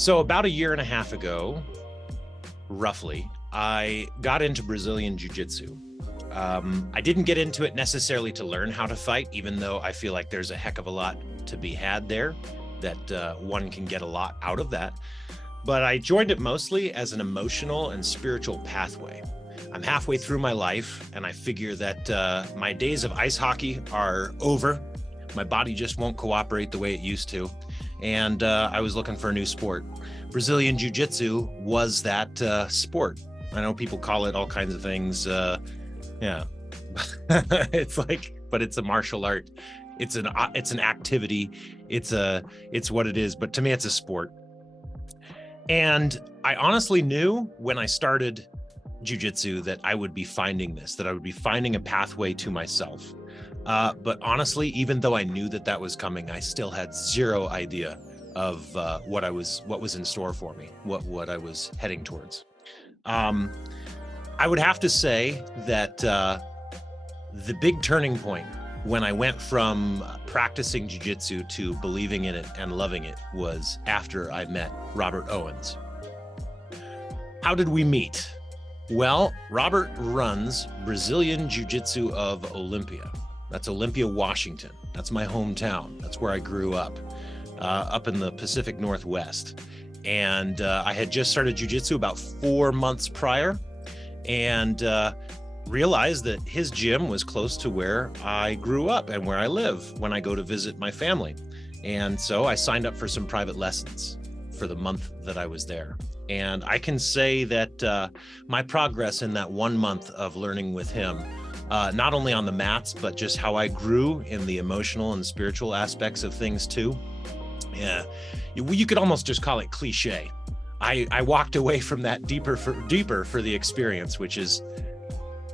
So about a year and a half ago, roughly, I got into Brazilian Jiu-Jitsu. I didn't get into it necessarily to learn how to fight, even though I feel like there's a heck of a lot to be had there, that one can get a lot out of that. But I joined it mostly as an emotional and spiritual pathway. I'm halfway through my life, and I figure that my days of ice hockey are over. My body just won't cooperate the way it used to. And I was looking for a new sport. Brazilian Jiu-Jitsu was that sport. I know people call it all kinds of things. Yeah, it's like, but it's a martial art. It's an activity. It's what it is. But to me, it's a sport. And I honestly knew when I started Jiu-Jitsu that I would be finding this, that I would be finding a pathway to myself. But honestly, even though I knew that that was coming, I still had zero idea of what was in store for me, what I was heading towards. I would have to say that the big turning point when I went from practicing jiu-jitsu to believing in it and loving it was after I met Robert Owens. How did we meet? Well, Robert runs Brazilian Jiu-Jitsu of Olympia. That's Olympia, Washington. That's my hometown. That's where I grew up in the Pacific Northwest. And I had just started jiu-jitsu about 4 months prior, and realized that his gym was close to where I grew up and where I live when I go to visit my family. And so I signed up for some private lessons for the month that I was there. And I can say that my progress in that 1 month of learning with him, not only on the mats, but just how I grew in the emotional and spiritual aspects of things too. Yeah, you could almost just call it cliche. I walked away from that deeper for the experience, which is,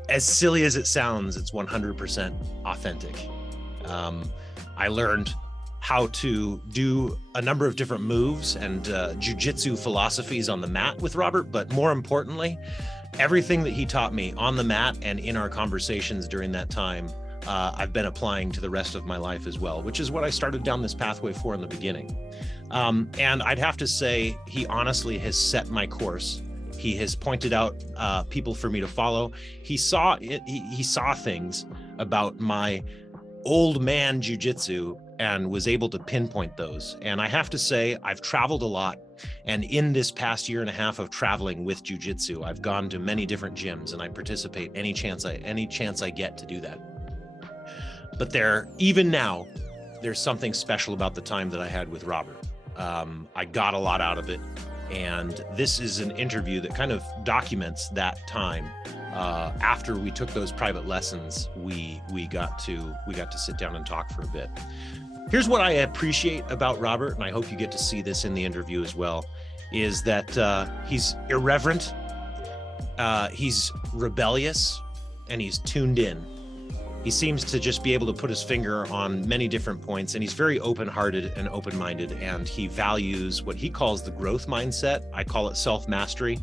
as silly as it sounds, it's 100% authentic. I learned how to do a number of different moves and jiu-jitsu philosophies on the mat with Robert, but more importantly, everything that he taught me on the mat and in our conversations during that time, I've been applying to the rest of my life as well, which is what I started down this pathway for in the beginning. And I'd have to say, he honestly has set my course. He has pointed out people for me to follow. He saw it. He saw things about my old man jiu-jitsu and was able to pinpoint those. And I have to say, I've traveled a lot. And in this past year and a half of traveling with jiu-jitsu, I've gone to many different gyms, and I participate any chance I get to do that. But even now, there's something special about the time that I had with Robert. I got a lot out of it. And this is an interview that kind of documents that time. After we took those private lessons, we got to sit down and talk for a bit. Here's what I appreciate about Robert, and I hope you get to see this in the interview as well, is that he's irreverent, he's rebellious, and he's tuned in. He seems to just be able to put his finger on many different points, and he's very open-hearted and open-minded, and he values what he calls the growth mindset. I call it self-mastery.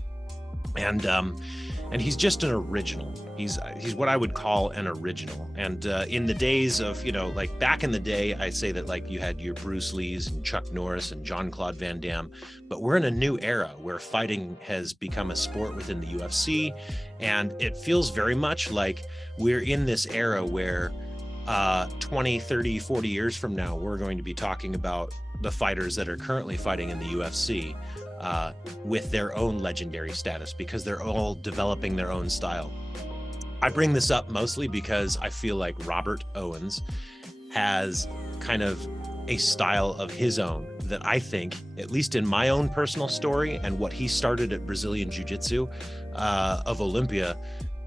And he's just an original. He's what I would call an original. And in the days of, like back in the day, I say that like you had your Bruce Lees and Chuck Norris and Jean-Claude Van Damme, but we're in a new era where fighting has become a sport within the UFC. And it feels very much like we're in this era where 20, 30, 40 years from now, we're going to be talking about the fighters that are currently fighting in the UFC with their own legendary status, because they're all developing their own style. I bring this up mostly because I feel like Robert Owens has kind of a style of his own that I think, at least in my own personal story and what he started at Brazilian Jiu-Jitsu of Olympia,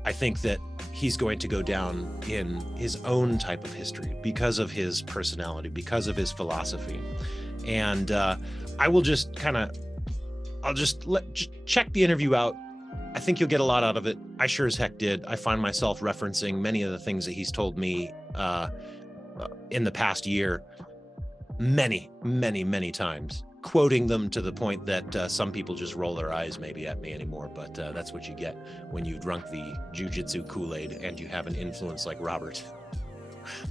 I think that he's going to go down in his own type of history because of his personality, because of his philosophy. And I will just check the interview out. I think you'll get a lot out of it. I sure as heck did. I find myself referencing many of the things that he's told me in the past year, many, many, many times, quoting them to the point that some people just roll their eyes maybe at me anymore. But that's what you get when you've drunk the jiu-jitsu Kool-Aid and you have an influence like Robert.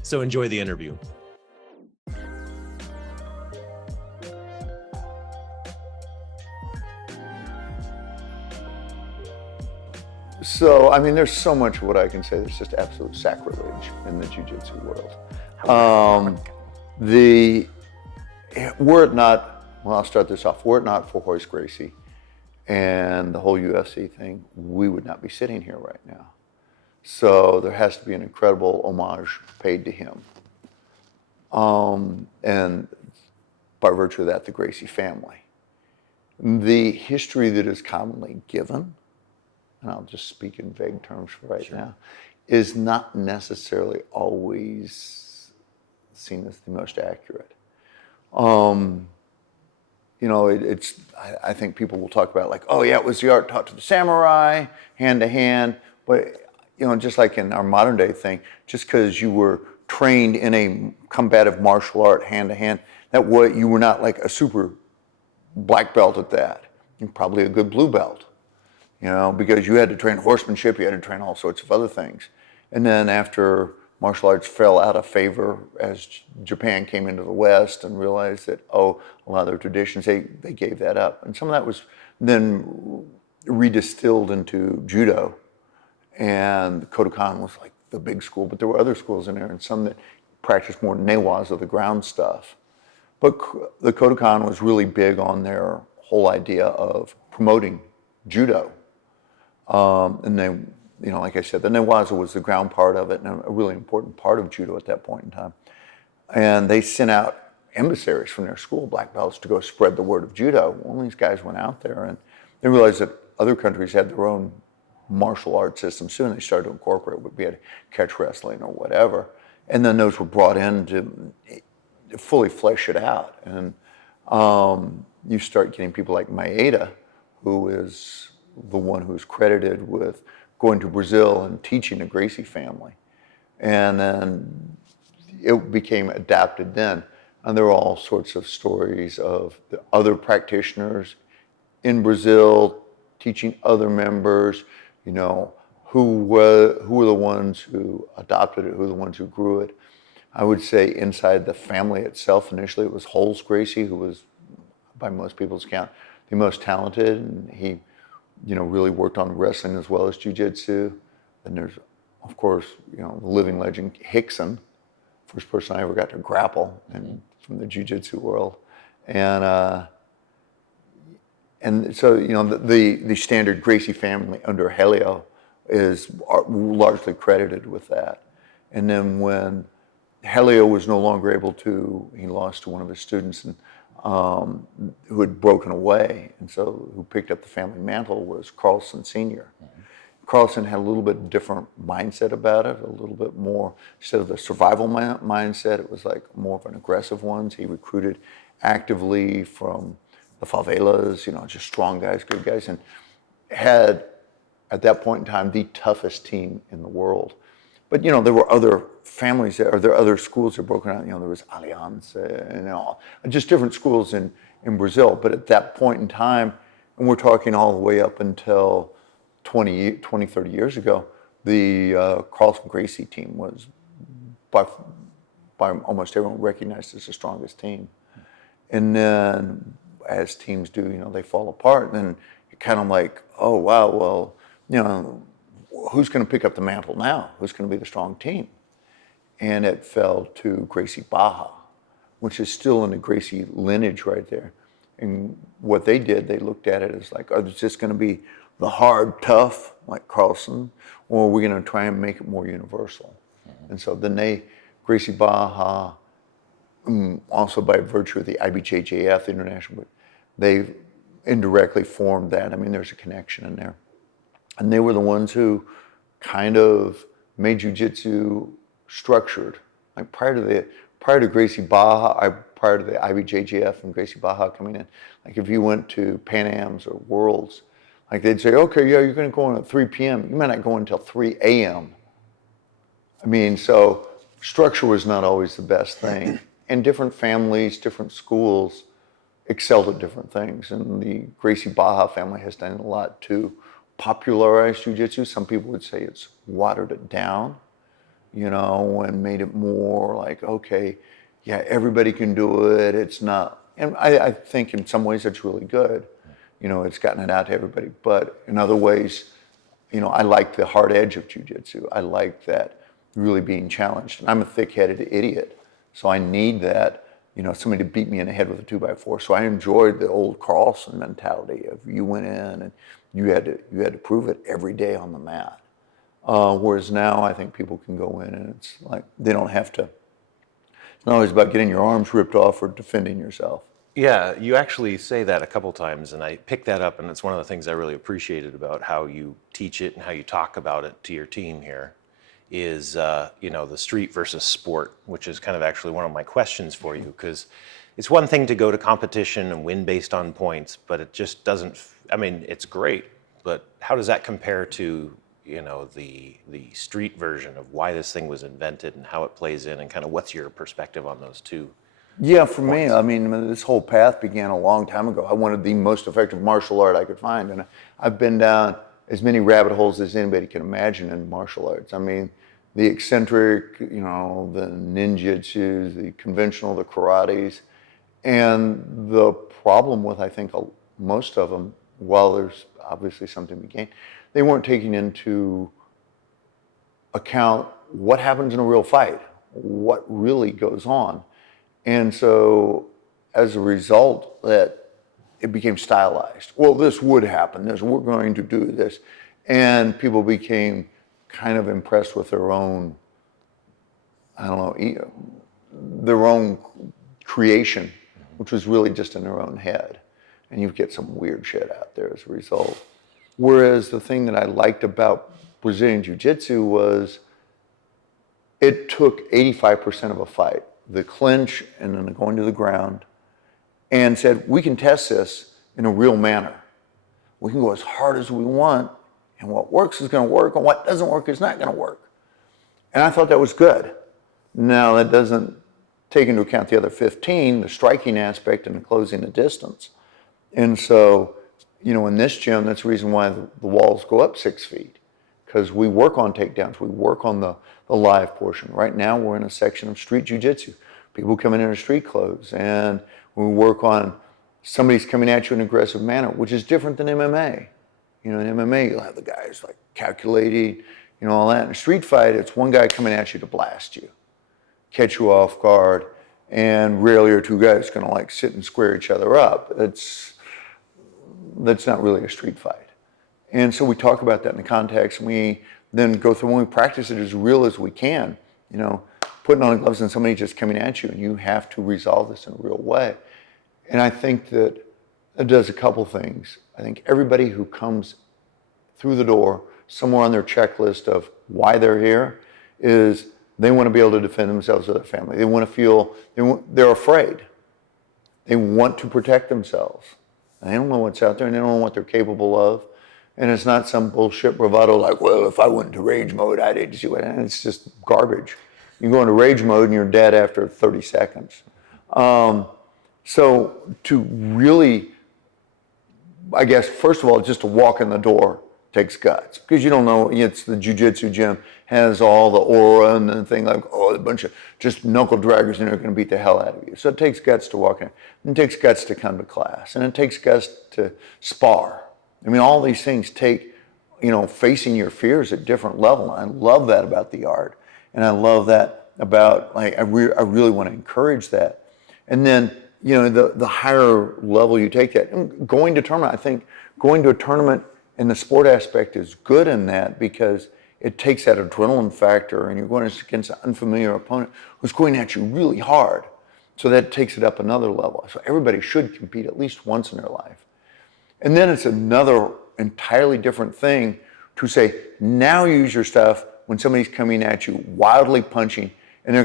So enjoy the interview. So, I mean, there's so much of what I can say that's just absolute sacrilege in the jiu-jitsu world. The Were it not, well, I'll start this off. Were it not for Royce Gracie and the whole UFC thing, we would not be sitting here right now. So there has to be an incredible homage paid to him. And by virtue of that, the Gracie family. The history that is commonly given, and I'll just speak in vague terms for right now, is not necessarily always seen as the most accurate. You know, I think people will talk about like, oh yeah, it was the art taught to the samurai, hand to hand. But, you know, just like in our modern day thing, just because you were trained in a combative martial art hand to hand, you were not like a super black belt at that. You're probably a good blue belt, you know, because you had to train horsemanship, you had to train all sorts of other things. And then after martial arts fell out of favor as Japan came into the West and realized that, oh, a lot of their traditions, they gave that up. And some of that was then redistilled into judo. And Kodokan was like the big school, but there were other schools in there and some that practiced more newaza, the ground stuff. But the Kodokan was really big on their whole idea of promoting judo. And they, you know, like I said, the newaza was the ground part of it and a really important part of judo at that point in time. And they sent out emissaries from their school, black belts, to go spread the word of judo. Well, these guys went out there and they realized that other countries had their own martial arts systems too, and they started to incorporate what we had, catch wrestling or whatever. And then those were brought in to fully flesh it out. And you start getting people like Maeda, who is the one who's credited with going to Brazil and teaching the Gracie family. And then it became adapted then. And there were all sorts of stories of the other practitioners in Brazil teaching other members, you know, who were the ones who adopted it, who were the ones who grew it. I would say inside the family itself, initially it was Holes Gracie, who was, by most people's count, the most talented, and he, you know, really worked on wrestling as well as jiu-jitsu. And there's, of course, you know, the living legend Hickson, first person I ever got to grapple and from the jiu-jitsu world. And so, you know, the standard Gracie family under Helio is largely credited with that. And then when Helio was no longer able to, he lost to one of his students and, who had broken away, and so who picked up the family mantle was Carlson Sr. Carlson had a little bit different mindset about it, a little bit more, instead of the survival mindset, it was like more of an aggressive one. He recruited actively from the favelas, you know, just strong guys, good guys, and had, at that point in time, the toughest team in the world. But, you know, there were other families there, or there were other schools that were broken out. You know, there was Aliança and all, just different schools in Brazil. But at that point in time, and we're talking all the way up until 20, 30 years ago, the Carlson Gracie team was by almost everyone recognized as the strongest team. And then as teams do, you know, they fall apart. And then you're kind of like, oh, wow, well, you know, who's going to pick up the mantle now? Who's going to be the strong team? And it fell to Gracie Barra, which is still in the Gracie lineage right there. And what they did, they looked at it as like, are this just going to be the hard, tough, like Carlson, or are we going to try and make it more universal? And so then Gracie Barra, also by virtue of the IBJJF, the international, they indirectly formed that. I mean, there's a connection in there. And they were the ones who kind of made jiu-jitsu structured. Like prior to Gracie Barra, prior to the IBJJF and Gracie Barra coming in, like if you went to Pan Am's or Worlds, like they'd say, okay, yeah, you're going to go in at 3 p.m. You might not go until 3 a.m. I mean, so structure was not always the best thing. And different families, different schools excelled at different things. And the Gracie Barra family has done a lot to popularize jiu-jitsu. Some people would say it's watered it down, you know, and made it more like, okay, yeah, everybody can do it. It's not, and I think in some ways it's really good. You know, it's gotten it out to everybody. But in other ways, I like the hard edge of jiu-jitsu. I like that really being challenged. And I'm a thick-headed idiot, so I need that, somebody to beat me in the head with a 2x4. So I enjoyed the old Carlson mentality of you went in and you had to prove it every day on the mat. Whereas now I think people can go in and it's like they don't have to. It's not always about getting your arms ripped off or defending yourself. Yeah, you actually say that a couple times, and I picked that up, and it's one of the things I really appreciated about how you teach it and how you talk about it to your team here is, the street versus sport, which is kind of actually one of my questions for you, because it's one thing to go to competition and win based on points, but it just doesn't, it's great, but how does that compare to, the street version of why this thing was invented and how it plays in, and kind of what's your perspective on those two? Yeah, for me, this whole path began a long time ago. I wanted the most effective martial art I could find, and I've been down as many rabbit holes as anybody can imagine in martial arts. The eccentric, the ninjutsus, the conventional, the karates, and the problem with, I think, most of them, while there's obviously something to be gained, they weren't taking into account what happens in a real fight, what really goes on. And so as a result, that it became stylized. Well, this would happen. We're going to do this. And people became kind of impressed with their own, their own creation, which was really just in their own head. And you get some weird shit out there as a result. Whereas the thing that I liked about Brazilian Jiu-Jitsu was it took 85% of a fight, the clinch and then the going to the ground, and said, we can test this in a real manner. We can go as hard as we want, and what works is going to work, and what doesn't work is not going to work. And I thought that was good. Now, that doesn't take into account the other 15, the striking aspect and the closing the distance. And so, in this gym, that's the reason why the walls go up 6 feet, because we work on takedowns, we work on the live portion. Right now, we're in a section of street jiu-jitsu. People come in their street clothes, and we work on somebody's coming at you in an aggressive manner, which is different than MMA. In MMA, you'll have the guys like calculating, all that. In a street fight, it's one guy coming at you to blast you, catch you off guard, and rarely are two guys going to sit and square each other up. That's not really a street fight. And so we talk about that in the context, and we then go through when we practice it as real as we can, putting on gloves and somebody just coming at you, and you have to resolve this in a real way. And I think that it does a couple things. I think everybody who comes through the door, somewhere on their checklist of why they're here, is they want to be able to defend themselves or their family. They want to feel, they're afraid. They want to protect themselves. And they don't know what's out there, and they don't know what they're capable of. And it's not some bullshit bravado like, well, if I went into rage mode, I'd hate to see what. And it's just garbage. You go into rage mode and you're dead after 30 seconds. So to really, I guess, first of all, just to walk in the door takes guts, because you don't know, it's the jiu-jitsu gym, has all the aura and the thing like, a bunch of just knuckle draggers in there are going to beat the hell out of you. So it takes guts to walk in. And it takes guts to come to class. And it takes guts to spar. All these things take, facing your fears at different level. And I love that about the art. And I love that about, I really want to encourage that. And then, the higher level you take that. And going to tournament, I think going to a tournament in the sport aspect is good in that, because it takes that adrenaline factor, and you're going against an unfamiliar opponent who's going at you really hard. So that takes it up another level. So everybody should compete at least once in their life. And then it's another entirely different thing to say, now use your stuff when somebody's coming at you wildly punching, and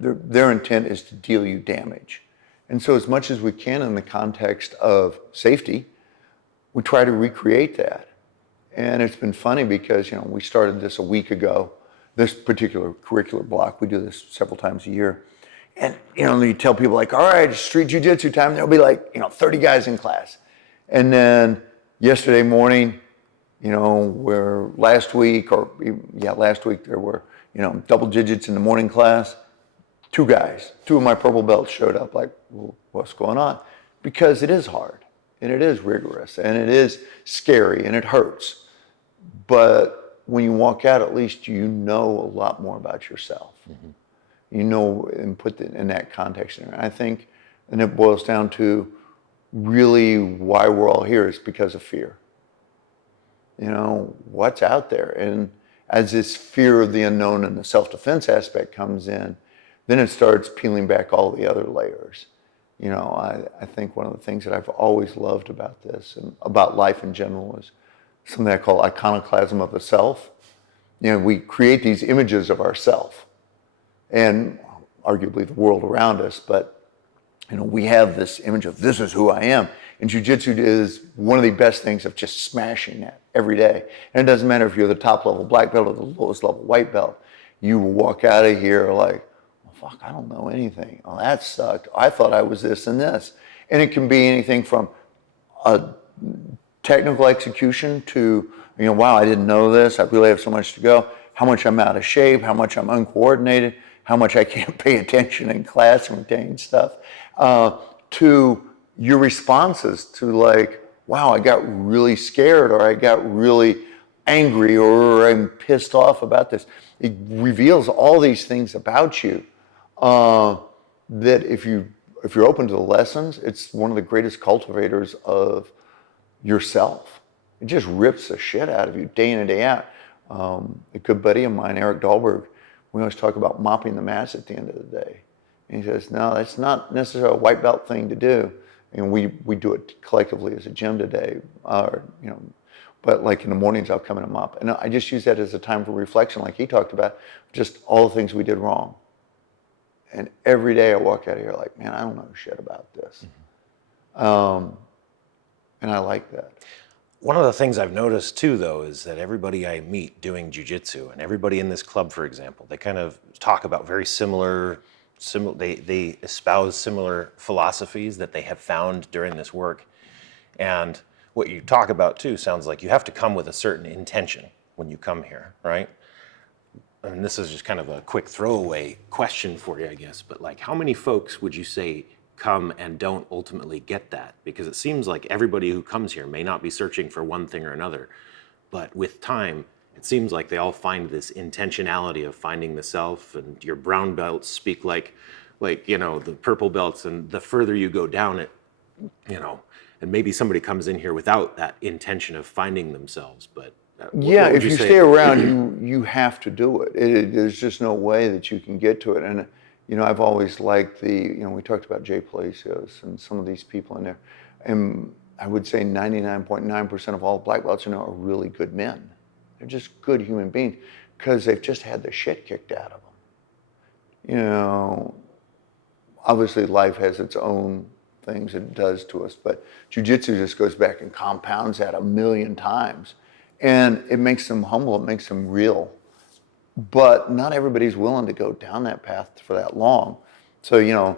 their intent is to deal you damage. And so as much as we can in the context of safety, we try to recreate that. And it's been funny because, we started this a week ago, this particular curricular block. We do this several times a year. And, you tell people all right, it's street jiu-jitsu time. There'll be 30 guys in class. And then yesterday morning, where last week there were, double digits in the morning class. Two of my purple belts showed up well, what's going on? Because it is hard, and it is rigorous, and it is scary, and it hurts. but when you walk out, at least you know a lot more about yourself. You know, and put it in that context. And I think, and it boils down to really why we're all here is because of fear. You know, what's out there? And as this fear of the unknown and the self-defense aspect comes in, then it starts peeling back all the other layers. You know, I think one of the things that I've always loved about this and about life in general is something I call iconoclasm of the self. You know, we create these images of ourself and arguably the world around us, but you know, we have this image of this is who I am. And jiu-jitsu is one of the best things of just smashing that every day. And it doesn't matter if you're the top level black belt or the lowest level white belt. You will walk out of here like, well, fuck, I don't know anything. Oh, that sucked. I thought I was this and this. And it can be anything from a technical execution to, you know, wow, I didn't know this. I really have so much to go. How much I'm out of shape, how much I'm uncoordinated, how much I can't pay attention in class and retain stuff, to your responses to like, wow, I got really scared or I got really angry or I'm pissed off about this. It reveals all these things about you that if you're open to the lessons, it's one of the greatest cultivators of yourself. It just rips the shit out of you day in and day out. A good buddy of mine, Eric Dahlberg, we always talk about mopping the mats at the end of the day. And he says, no, that's not necessarily a white belt thing to do. And we do it collectively as a gym today. You know, but like in the mornings, I'll come in and mop. And I just use that as a time for reflection, like he talked about, just all the things we did wrong. And every day I walk out of here like, man, I don't know shit about this. And I like that. One of the things I've noticed too, though, is that everybody I meet doing jiu-jitsu, and everybody in this club, for example, they kind of talk about very similar they espouse similar philosophies that they have found during this work. And what you talk about too sounds like you have to come with a certain intention when you come here, right? And this is just kind of a quick throwaway question for you, I guess, but like how many folks would you say come and don't ultimately get that? Because it seems like everybody who comes here may not be searching for one thing or another, but with time, it seems like they all find this intentionality of finding the self, and your brown belts speak like, you know, the purple belts, and the further you go down it, you know, and maybe somebody comes in here without that intention of finding themselves, but yeah, if you stay around, you have to do it. There's just no way that you can get to it. And, you know, I've always liked you know, we talked about Jay Palacios and some of these people in there. And I would say 99.9% of all black belts, you know, are really good men. They're just good human beings because they've just had the shit kicked out of them. You know, obviously life has its own things it does to us, but jiu-jitsu just goes back and compounds that 1,000,000 times. And it makes them humble, it makes them real. But not everybody's willing to go down that path for that long. So, you know,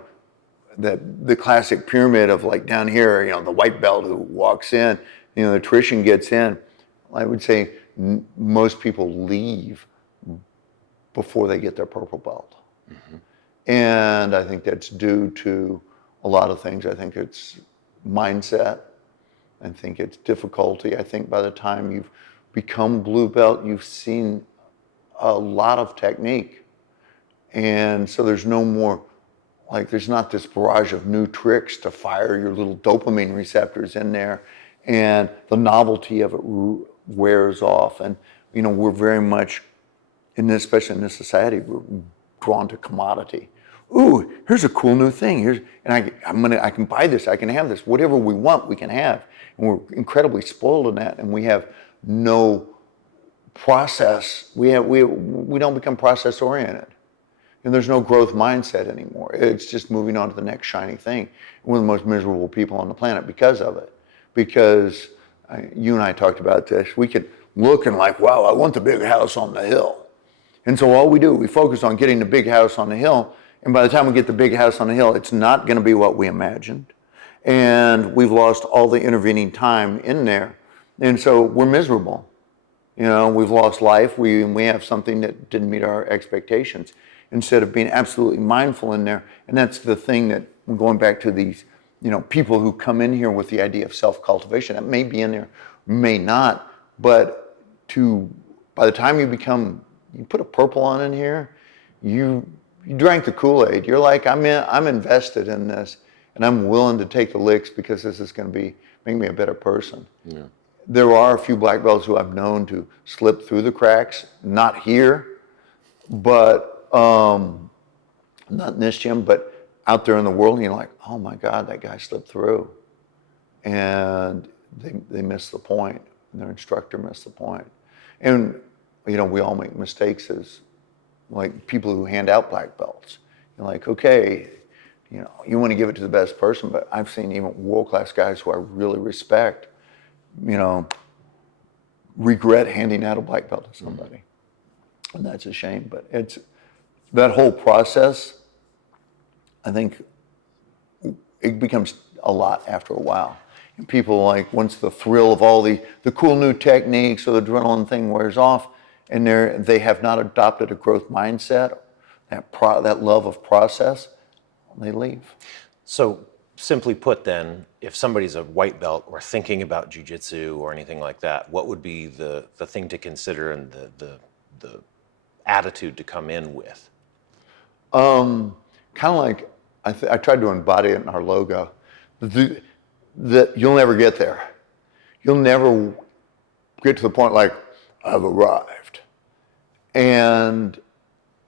the classic pyramid of like down here, you know, the white belt who walks in, you know, the attrition gets in. I would say most people leave before they get their purple belt. Mm-hmm. And I think that's due to a lot of things. I think it's mindset. I think it's difficulty. I think by the time you've become blue belt, you've seen a lot of technique. And so there's no more, like there's not this barrage of new tricks to fire your little dopamine receptors in there. And the novelty of it wears off. And, you know, we're very much, especially in this society, we're drawn to commodity. Ooh, here's a cool new thing. I can buy this, I can have this. Whatever we want, we can have. And we're incredibly spoiled in that. And we have no process. We don't become process oriented. And there's no growth mindset anymore. It's just moving on to the next shiny thing. We're the most miserable people on the planet because of it. Because you and I talked about this. We could look and like, wow, I want the big house on the hill. And so all we do, we focus on getting the big house on the hill. And by the time we get the big house on the hill, it's not going to be what we imagined. And we've lost all the intervening time in there. And so we're miserable. You know, we've lost life. We have something that didn't meet our expectations instead of being absolutely mindful in there. And that's the thing that, going back to these, you know, people who come in here with the idea of self-cultivation, that may be in there, may not, but by the time you put a purple on in here, you drank the Kool-Aid. You're like, I'm invested in this, and I'm willing to take the licks because this is going to make me a better person. Yeah. There are a few black belts who I've known to slip through the cracks, not here, but not in this gym, but out there in the world, and you're like, oh my God, that guy slipped through. And they missed the point, and their instructor missed the point. And, we all make mistakes as like people who hand out black belts. You're like, okay, you want to give it to the best person, but I've seen even world-class guys who I really respect, regret handing out a black belt to somebody. And that's a shame, but it's that whole process, I think it becomes a lot after a while. And people like, once the thrill of all the cool new techniques or the adrenaline thing wears off, and they have not adopted a growth mindset, that love of process, they leave. So simply put then, if somebody's a white belt or thinking about jiu-jitsu or anything like that, what would be the thing to consider and the attitude to come in with? Kind of like, I tried to embody it in our logo, that you'll never get there. You'll never get to the point like, I've arrived and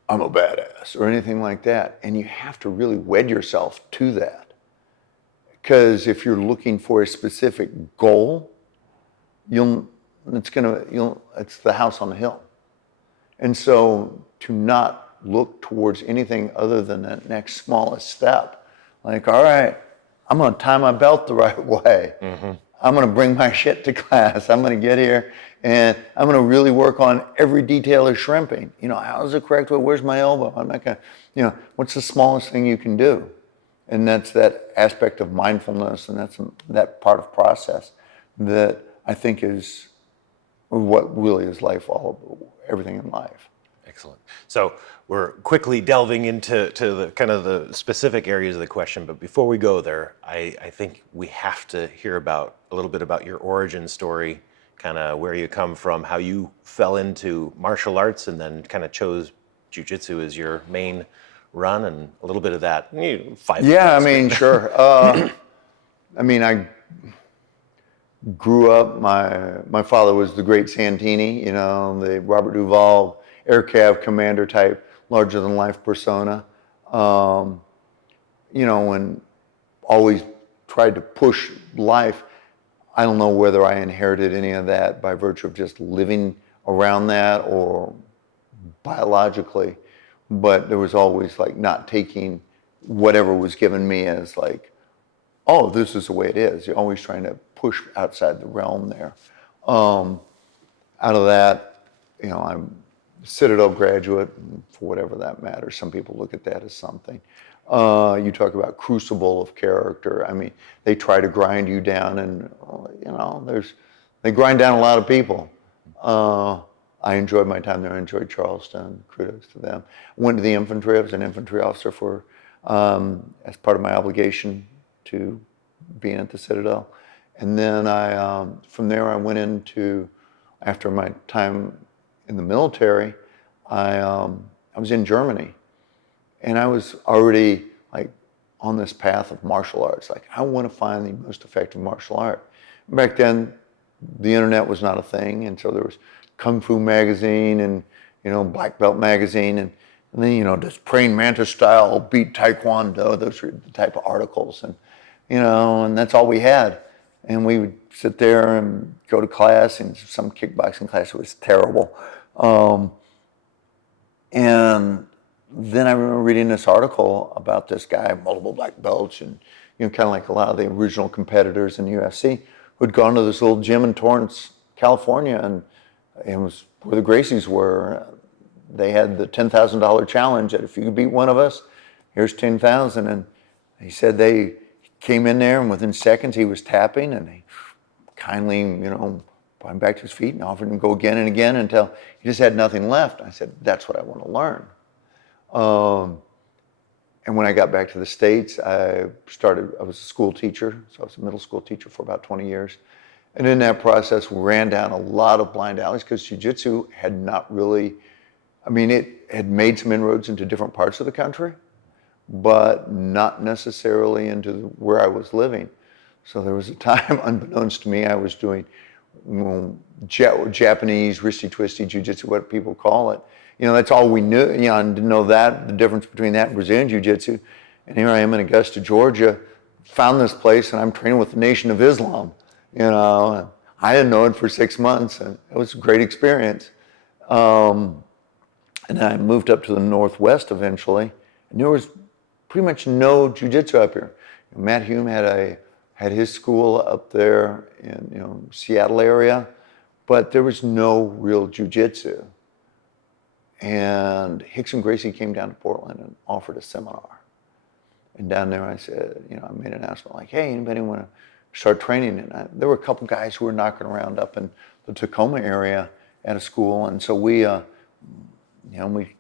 I'm a badass or anything like that. And you have to really wed yourself to that. Because if you're looking for a specific goal, it's the house on the hill. And so to not look towards anything other than that next smallest step, like, all right, I'm going to tie my belt the right way. Mm-hmm. I'm going to bring my shit to class. I'm going to get here and I'm going to really work on every detail of shrimping. How's the correct way? Where's my elbow? I'm not going to, what's the smallest thing you can do? And that's that aspect of mindfulness, and that's that part of process that I think is what really is everything in life. Excellent. So we're quickly delving into the kind of the specific areas of the question, but before we go there, I think we have to hear a little bit about your origin story, kind of where you come from, how you fell into martial arts and then kind of chose jiu-jitsu as your main run, and a little bit of that. 5 minutes. Sure. I grew up, my father was the great Santini, the Robert Duvall air cav commander type, larger than life persona, and always tried to push life. I don't know whether I inherited any of that by virtue of just living around that or biologically, but there was always like not taking whatever was given me as like, oh, this is the way it is. You're always trying to push outside the realm there. Out of that, I'm a Citadel graduate, for whatever that matters. Some people look at that as something. You talk about crucible of character. They try to grind you down, and they grind down a lot of people. I enjoyed my time there. I enjoyed Charleston. Kudos to them. Went to the infantry. I was an infantry officer as part of my obligation to being at the Citadel. And then from there I went into, after my time in the military, I was in Germany. And I was already like on this path of martial arts. Like, I want to find the most effective martial art. Back then, the internet was not a thing, and so there was Kung Fu magazine and Black Belt magazine, and then this praying mantis style beat Taekwondo. Those were the type of articles, and and that's all we had. And we would sit there and go to class, and some kickboxing class was terrible. And then I remember reading this article about this guy, multiple black belts, and kind of like a lot of the original competitors in UFC, who'd gone to this little gym in Torrance, California, and it was where the Gracies were. They had the $10,000 challenge that if you could beat one of us, here's $10,000. And he said they came in there, and within seconds he was tapping, and they kindly, brought him back to his feet and offered him to go again and again until he just had nothing left. I said, that's what I want to learn. And when I got back to the States, I was a school teacher, so I was a middle school teacher for about 20 years. And in that process, we ran down a lot of blind alleys because jiu-jitsu had not really, I mean, it had made some inroads into different parts of the country, but not necessarily into where I was living. So there was a time, unbeknownst to me, I was doing Japanese wristy twisty jiu-jitsu, what people call it. You know, that's all we knew. You know, I didn't know that, the difference between that and Brazilian jiu-jitsu. And here I am in Augusta, Georgia, found this place, and I'm training with the Nation of Islam. You know, and I didn't know it for 6 months, and it was a great experience. And then I moved up to the Northwest eventually, and there was pretty much no jiu-jitsu up here. Matt Hume had his school up there in Seattle area, but there was no real jiu-jitsu. And Rickson Gracie came down to Portland and offered a seminar. And down there I said, I made an announcement like, hey, anybody want to start training? And there were a couple guys who were knocking around up in the Tacoma area at a school. And so we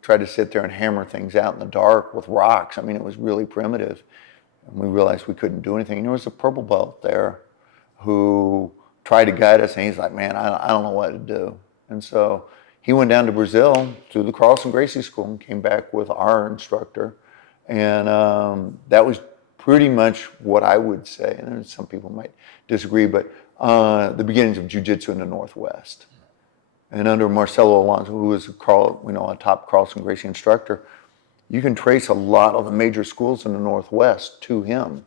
tried to sit there and hammer things out in the dark with rocks. I mean, it was really primitive. And we realized we couldn't do anything. And there was a purple belt there who tried to guide us. And he's like, man, I don't know what to do. And so he went down to Brazil to the Carlson Gracie School and came back with our instructor. And that was pretty much what I would say. And some people might disagree, but the beginnings of jiu-jitsu in the Northwest. And under Marcelo Alonso, who was a top Carlson Gracie instructor, you can trace a lot of the major schools in the Northwest to him.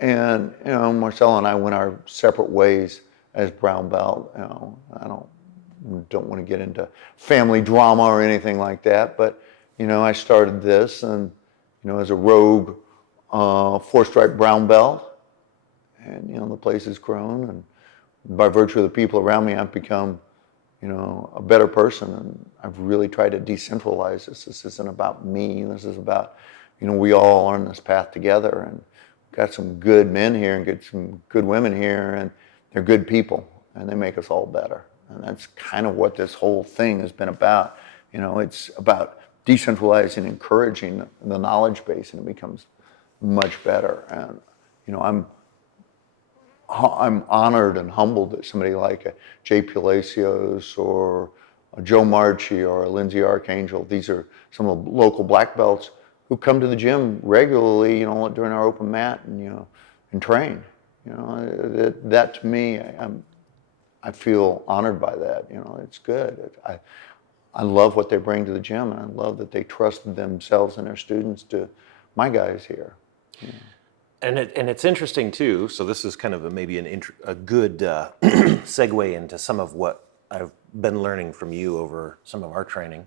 And Marcelo and I went our separate ways as brown belt. I don't want to get into family drama or anything like that, but I started this and as a rogue 4-stripe brown belt, and the place has grown, and by virtue of the people around me, I've become a better person, and I've really tried to decentralize this. This isn't about me. This is about, we all are on this path together, and got some good men here and get some good women here, and they're good people, and they make us all better. And that's kind of what this whole thing has been about. It's about decentralizing, encouraging the knowledge base, and it becomes much better. And I'm honored and humbled that somebody like a Jay Palacios or a Joe Marchi or a Lindsay Archangel, these are some of the local black belts who come to the gym regularly, during our open mat and train. That to me, I feel honored by that. It's good. I love what they bring to the gym, and I love that they trust themselves and their students to my guys here. Yeah. And it's interesting too. So this is kind of maybe a good segue into some of what I've been learning from you over some of our training.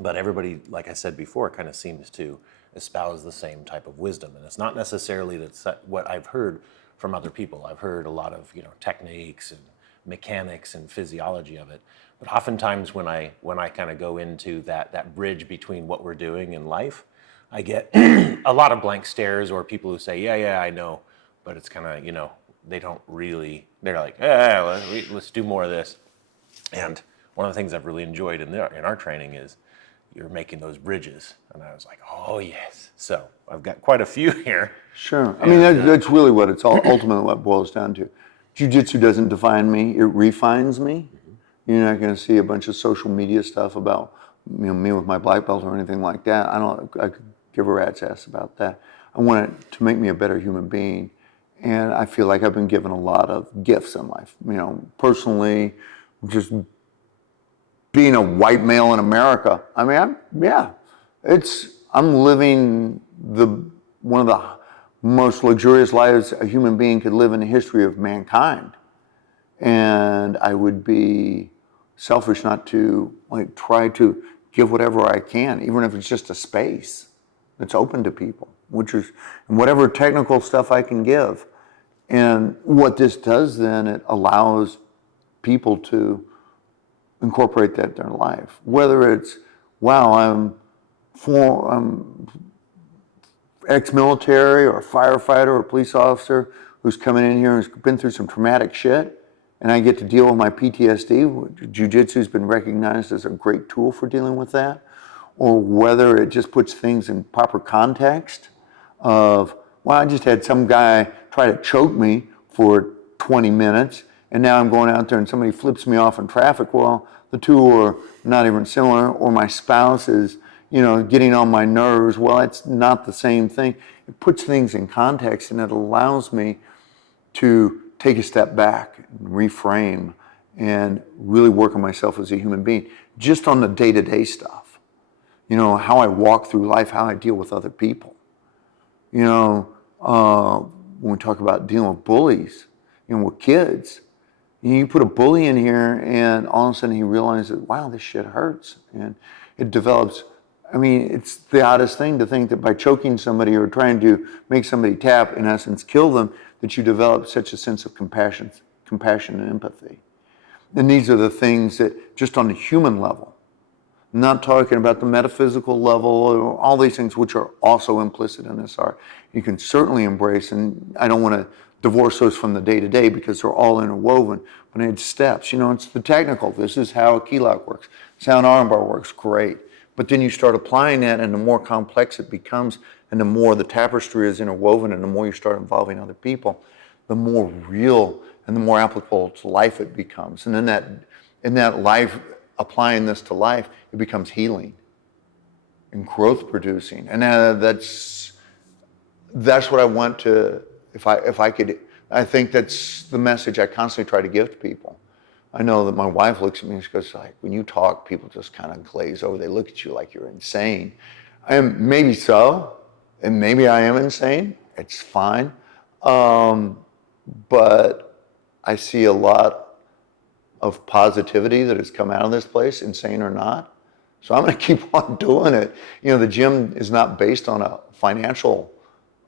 But everybody, like I said before, kind of seems to espouse the same type of wisdom, and it's not necessarily what I've heard from other people. I've heard a lot of techniques and mechanics and physiology of it. But oftentimes when I kind of go into that bridge between what we're doing in life, I get a lot of blank stares, or people who say, yeah, I know, but it's kind of, they don't really, they're like, let's do more of this. And one of the things I've really enjoyed in our training is you're making those bridges. And I was like, oh yes. So I've got quite a few here. Sure. I mean, that's really what it's ultimately what it boils down to. Jiu-jitsu doesn't define me, it refines me. Mm-hmm. You're not going to see a bunch of social media stuff about me with my black belt or anything like that. I could give a rat's ass about that. I want it to make me a better human being. And I feel like I've been given a lot of gifts in life. Personally, just being a white male in America. I mean, I'm living one of the most luxurious lives a human being could live in the history of mankind. And I would be selfish not to try to give whatever I can, even if it's just a space that's open to people, and whatever technical stuff I can give. And what this does then, it allows people to incorporate that in their life. Whether it's, I'm ex-military or a firefighter or a police officer who's coming in here and has been through some traumatic shit, and I get to deal with my PTSD. Jiu-jitsu's been recognized as a great tool for dealing with that. Or whether it just puts things in proper context of, I just had some guy try to choke me for 20 minutes, and now I'm going out there and somebody flips me off in traffic. Well, the two are not even similar. Or my spouse is, getting on my nerves. Well, it's not the same thing. It puts things in context, and it allows me to take a step back and reframe and really work on myself as a human being, just on the day-to-day stuff. How I walk through life, how I deal with other people. When we talk about dealing with bullies, with kids, you put a bully in here and all of a sudden he realizes, wow, this shit hurts. And it develops, it's the oddest thing to think that by choking somebody or trying to make somebody tap, in essence, kill them, that you develop such a sense of compassion and empathy. And these are the things that, just on the human level, not talking about the metaphysical level or all these things which are also implicit in this art, you can certainly embrace, and I don't want to divorce those from the day-to-day because they're all interwoven, but it's steps. It's the technical. This is how a key lock works. This is how an armbar works. Great. But then you start applying that, and the more complex it becomes, and the more the tapestry is interwoven, and the more you start involving other people, the more real and the more applicable to life it becomes. And in that life, applying this to life, it becomes healing and growth producing. And that's what I want to, if I could, I think that's the message I constantly try to give to people. I know that my wife looks at me and she goes, like, when you talk, people just kind of glaze over. They look at you like you're insane. Maybe so, and maybe I am insane. It's fine. But I see a lot of positivity that has come out of this place, insane or not. So I'm going to keep on doing it. The gym is not based on a financial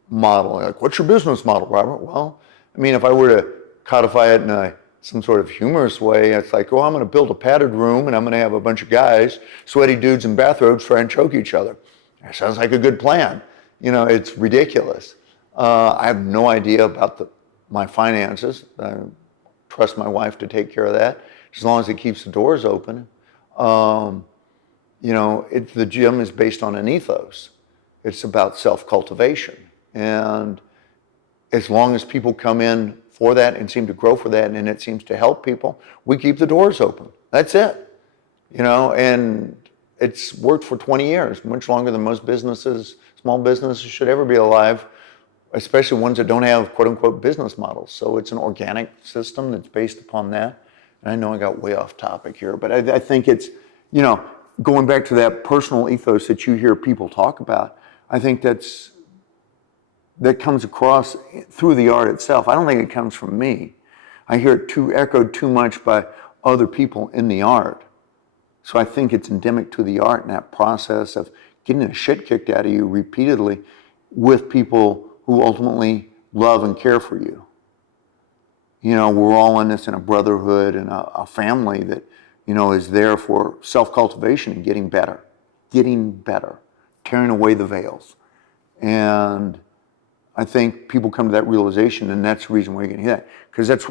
model. Like, what's your business model, Robert? Well, if I were to codify it in some sort of humorous way, it's like, I'm going to build a padded room and I'm going to have a bunch of guys, sweaty dudes in bathrobes, try and choke each other. That sounds like a good plan. It's ridiculous. I have no idea about my finances. I trust my wife to take care of that, as long as it keeps the doors open. The gym is based on an ethos. It's about self-cultivation. And as long as people come in for that and seem to grow for that, and it seems to help people, we keep the doors open. That's it. And it's worked for 20 years, much longer than most businesses, small businesses should ever be alive, especially ones that don't have quote unquote business models. So it's an organic system that's based upon that. And I know I got way off topic here, but I think it's, going back to that personal ethos that you hear people talk about, I think that comes across through the art itself. I don't think it comes from me. I hear it echoed too much by other people in the art. So I think it's endemic to the art and that process of getting the shit kicked out of you repeatedly with people who ultimately love and care for you. We're all in this in a brotherhood and a family that, is there for self-cultivation and getting better, tearing away the veils. And I think people come to that realization, and that's the reason why you're going to hear that. Because that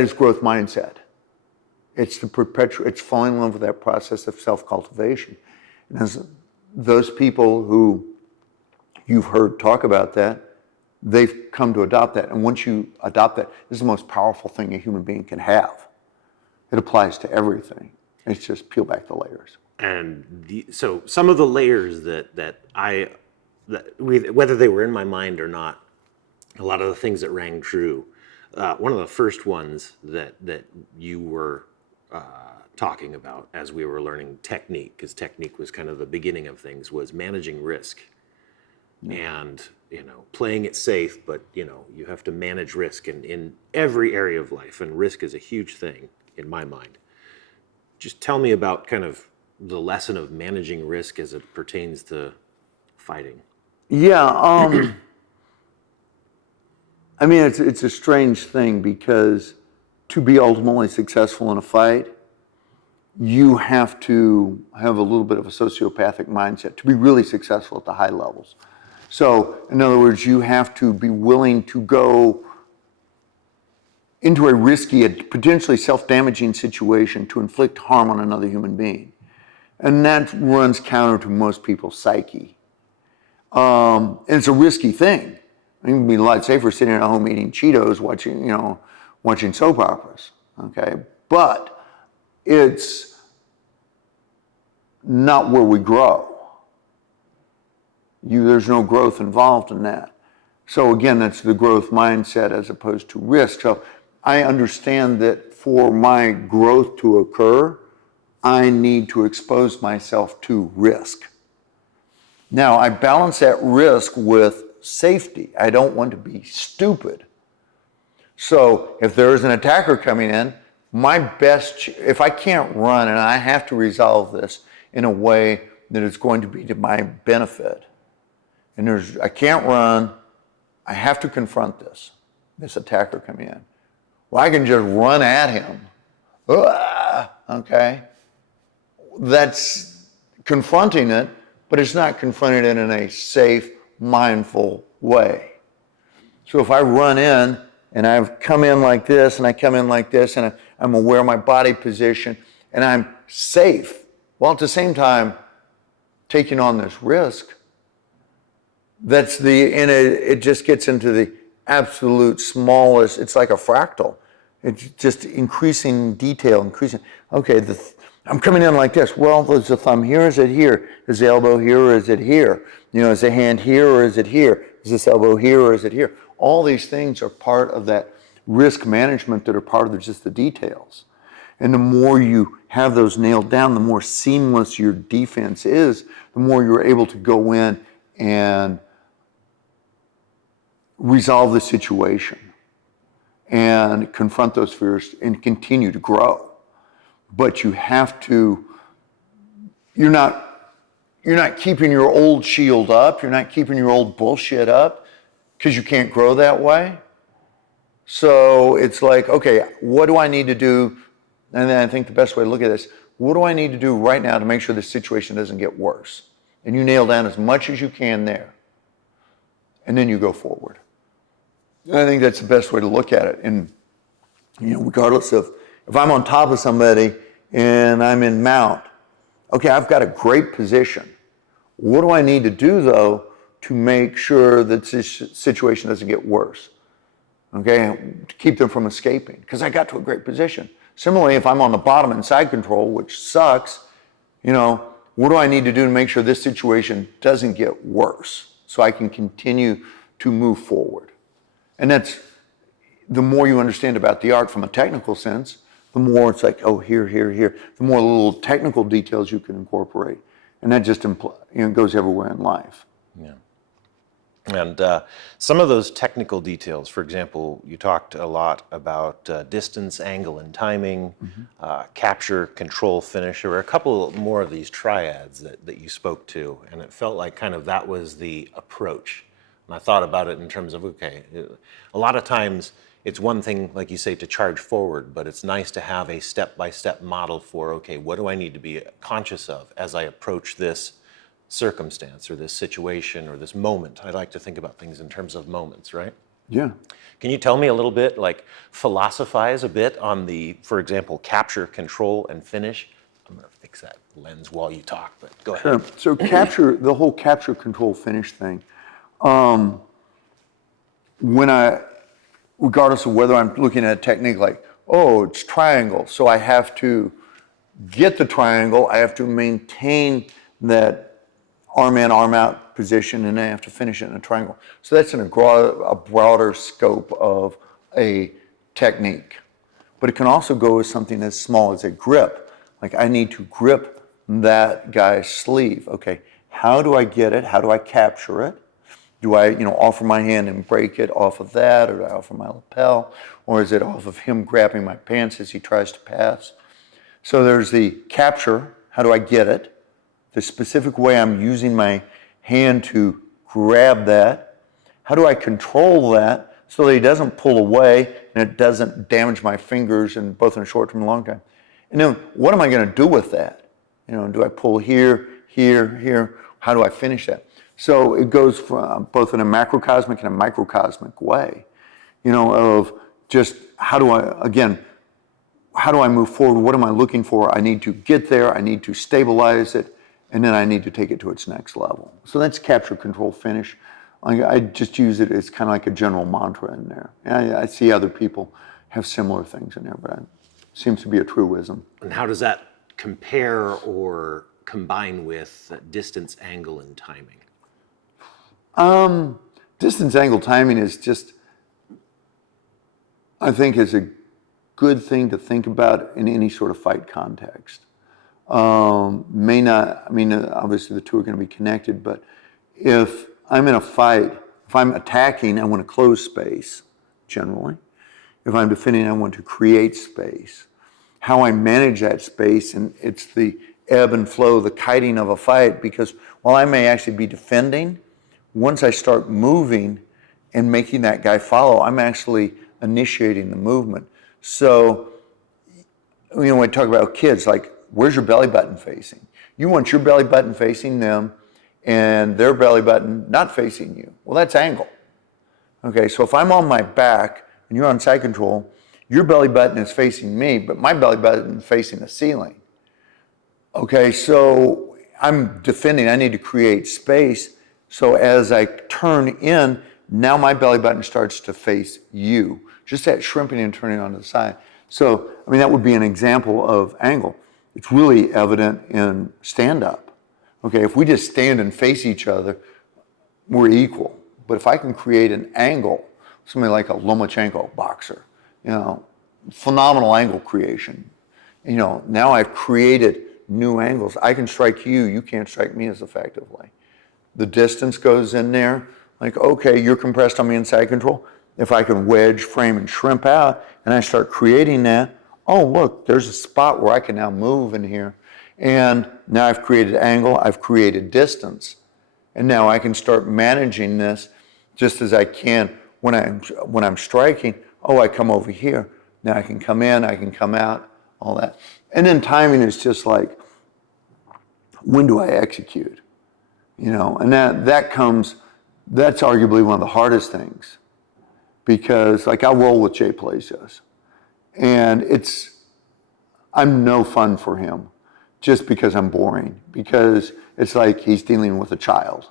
is growth mindset. It's it's falling in love with that process of self-cultivation. And as those people who you've heard talk about that, they've come to adopt that. And once you adopt that, this is the most powerful thing a human being can have. It applies to everything. It's just peel back the layers. And so some of the layers whether they were in my mind or not, a lot of the things that rang true. One of the first ones that you were talking about as we were learning technique, because technique was kind of the beginning of things, was managing risk. And playing it safe, but you have to manage risk in every area of life, and risk is a huge thing in my mind. Just tell me about kind of the lesson of managing risk as it pertains to fighting. Yeah, it's a strange thing, because to be ultimately successful in a fight, you have to have a little bit of a sociopathic mindset to be really successful at the high levels. So, in other words, you have to be willing to go into a risky and potentially self-damaging situation to inflict harm on another human being. And that runs counter to most people's psyche. And it's a risky thing, It would be a lot safer sitting at home eating Cheetos, watching soap operas, okay? But it's not where we grow. There's no growth involved in that. So again, that's the growth mindset as opposed to risk. So I understand that for my growth to occur, I need to expose myself to risk. Now, I balance that risk with safety. I don't want to be stupid. So if there is an attacker coming in, if I can't run and I have to resolve this in a way that is going to be to my benefit, and I can't run, I have to confront this attacker coming in. Well, I can just run at him. Okay? That's confronting it, but it's not confronting it in a safe, mindful way. So if I run in and I've come in like this and I come in like this and I'm aware of my body position and I'm safe, while at the same time taking on this risk, it just gets into the absolute smallest, it's like a fractal. It's just increasing detail, okay, I'm coming in like this. Well, is the thumb here, is it here? Is the elbow here, or is it here? Is the hand here, or is it here? Is this elbow here, or is it here? All these things are part of that risk management that are part of just the details. And the more you have those nailed down, the more seamless your defense is, the more you're able to go in and resolve the situation and confront those fears and continue to grow. But you have to, you're not keeping your old shield up, you're not keeping your old bullshit up because you can't grow that way. So it's like, okay, what do I need to do? And then I think the best way to look at this, what do I need to do right now to make sure this situation doesn't get worse? And you nail down as much as you can there. And then you go forward. And I think that's the best way to look at it. And, regardless of, if I'm on top of somebody and I'm in mount, okay, I've got a great position. What do I need to do, though, to make sure that this situation doesn't get worse? Okay, to keep them from escaping, because I got to a great position. Similarly, if I'm on the bottom in side control, which sucks, what do I need to do to make sure this situation doesn't get worse so I can continue to move forward? And that's, the more you understand about the art from a technical sense, the more it's like, oh, here, the more little technical details you can incorporate. And that just goes everywhere in life. Yeah. And some of those technical details, for example, you talked a lot about distance, angle, and timing, capture, control, finish. There were a couple more of these triads that you spoke to, and it felt like kind of that was the approach. And I thought about it in terms of, okay, a lot of times it's one thing, like you say, to charge forward, but it's nice to have a step-by-step model for, okay, what do I need to be conscious of as I approach this circumstance or this situation or this moment? I like to think about things in terms of moments, right? Yeah. Can you tell me a little bit, like philosophize a bit on the, for example, capture, control, and finish? I'm going to fix that lens while you talk, but go ahead. Sure. So the whole capture, control, finish thing, regardless of whether I'm looking at a technique like, oh, it's triangle, so I have to get the triangle, I have to maintain that arm in, arm out position, and I have to finish it in a triangle. So that's in a broader scope of a technique. But it can also go as something as small as a grip. Like I need to grip that guy's sleeve. Okay, how do I get it? How do I capture it? Do I, offer my hand and break it off of that, or do I offer my lapel? Or is it off of him grabbing my pants as he tries to pass? So there's the capture, how do I get it? The specific way I'm using my hand to grab that. How do I control that so that he doesn't pull away and it doesn't damage my fingers, and both in a short term and long time? And then what am I going to do with that? Do I pull here, here? How do I finish that? So it goes from both in a macrocosmic and a microcosmic way, of just how do I move forward? What am I looking for? I need to get there. I need to stabilize it. And then I need to take it to its next level. So that's capture, control, finish. I just use it as kind of like a general mantra in there. And I see other people have similar things in there, but it seems to be a truism. And how does that compare or combine with distance, angle, and timing? Distance angle timing is just, I think, is a good thing to think about in any sort of fight context. May not, I mean, obviously the two are going to be connected, but if I'm in a fight, if I'm attacking, I want to close space, generally. If I'm defending, I want to create space. How I manage that space, and it's the ebb and flow, the kiting of a fight, because while I may actually be defending, once I start moving and making that guy follow, I'm actually initiating the movement. So, when I talk about kids, like, where's your belly button facing? You want your belly button facing them and their belly button not facing you. Well, that's angle. Okay, so if I'm on my back and you're on side control, your belly button is facing me, but my belly button is facing the ceiling. Okay, so I'm defending. I need to create space. So as I turn in, now my belly button starts to face you. Just that shrimping and turning onto the side. So, I mean, that would be an example of angle. It's really evident in stand-up. Okay, if we just stand and face each other, we're equal. But if I can create an angle, somebody like a Lomachenko boxer, phenomenal angle creation. Now I've created new angles. I can strike you, you can't strike me as effectively. The distance goes in there, like, okay, you're compressed on me in side control. If I can wedge, frame, and shrimp out, and I start creating that, oh, look, there's a spot where I can now move in here. And now I've created angle, I've created distance. And now I can start managing this just as I can when I'm striking. Oh, I come over here. Now I can come in, I can come out, all that. And then timing is just like, when do I execute? And that's arguably one of the hardest things. Because, like, I roll with Jay Palacios. And I'm no fun for him just because I'm boring. Because it's like he's dealing with a child.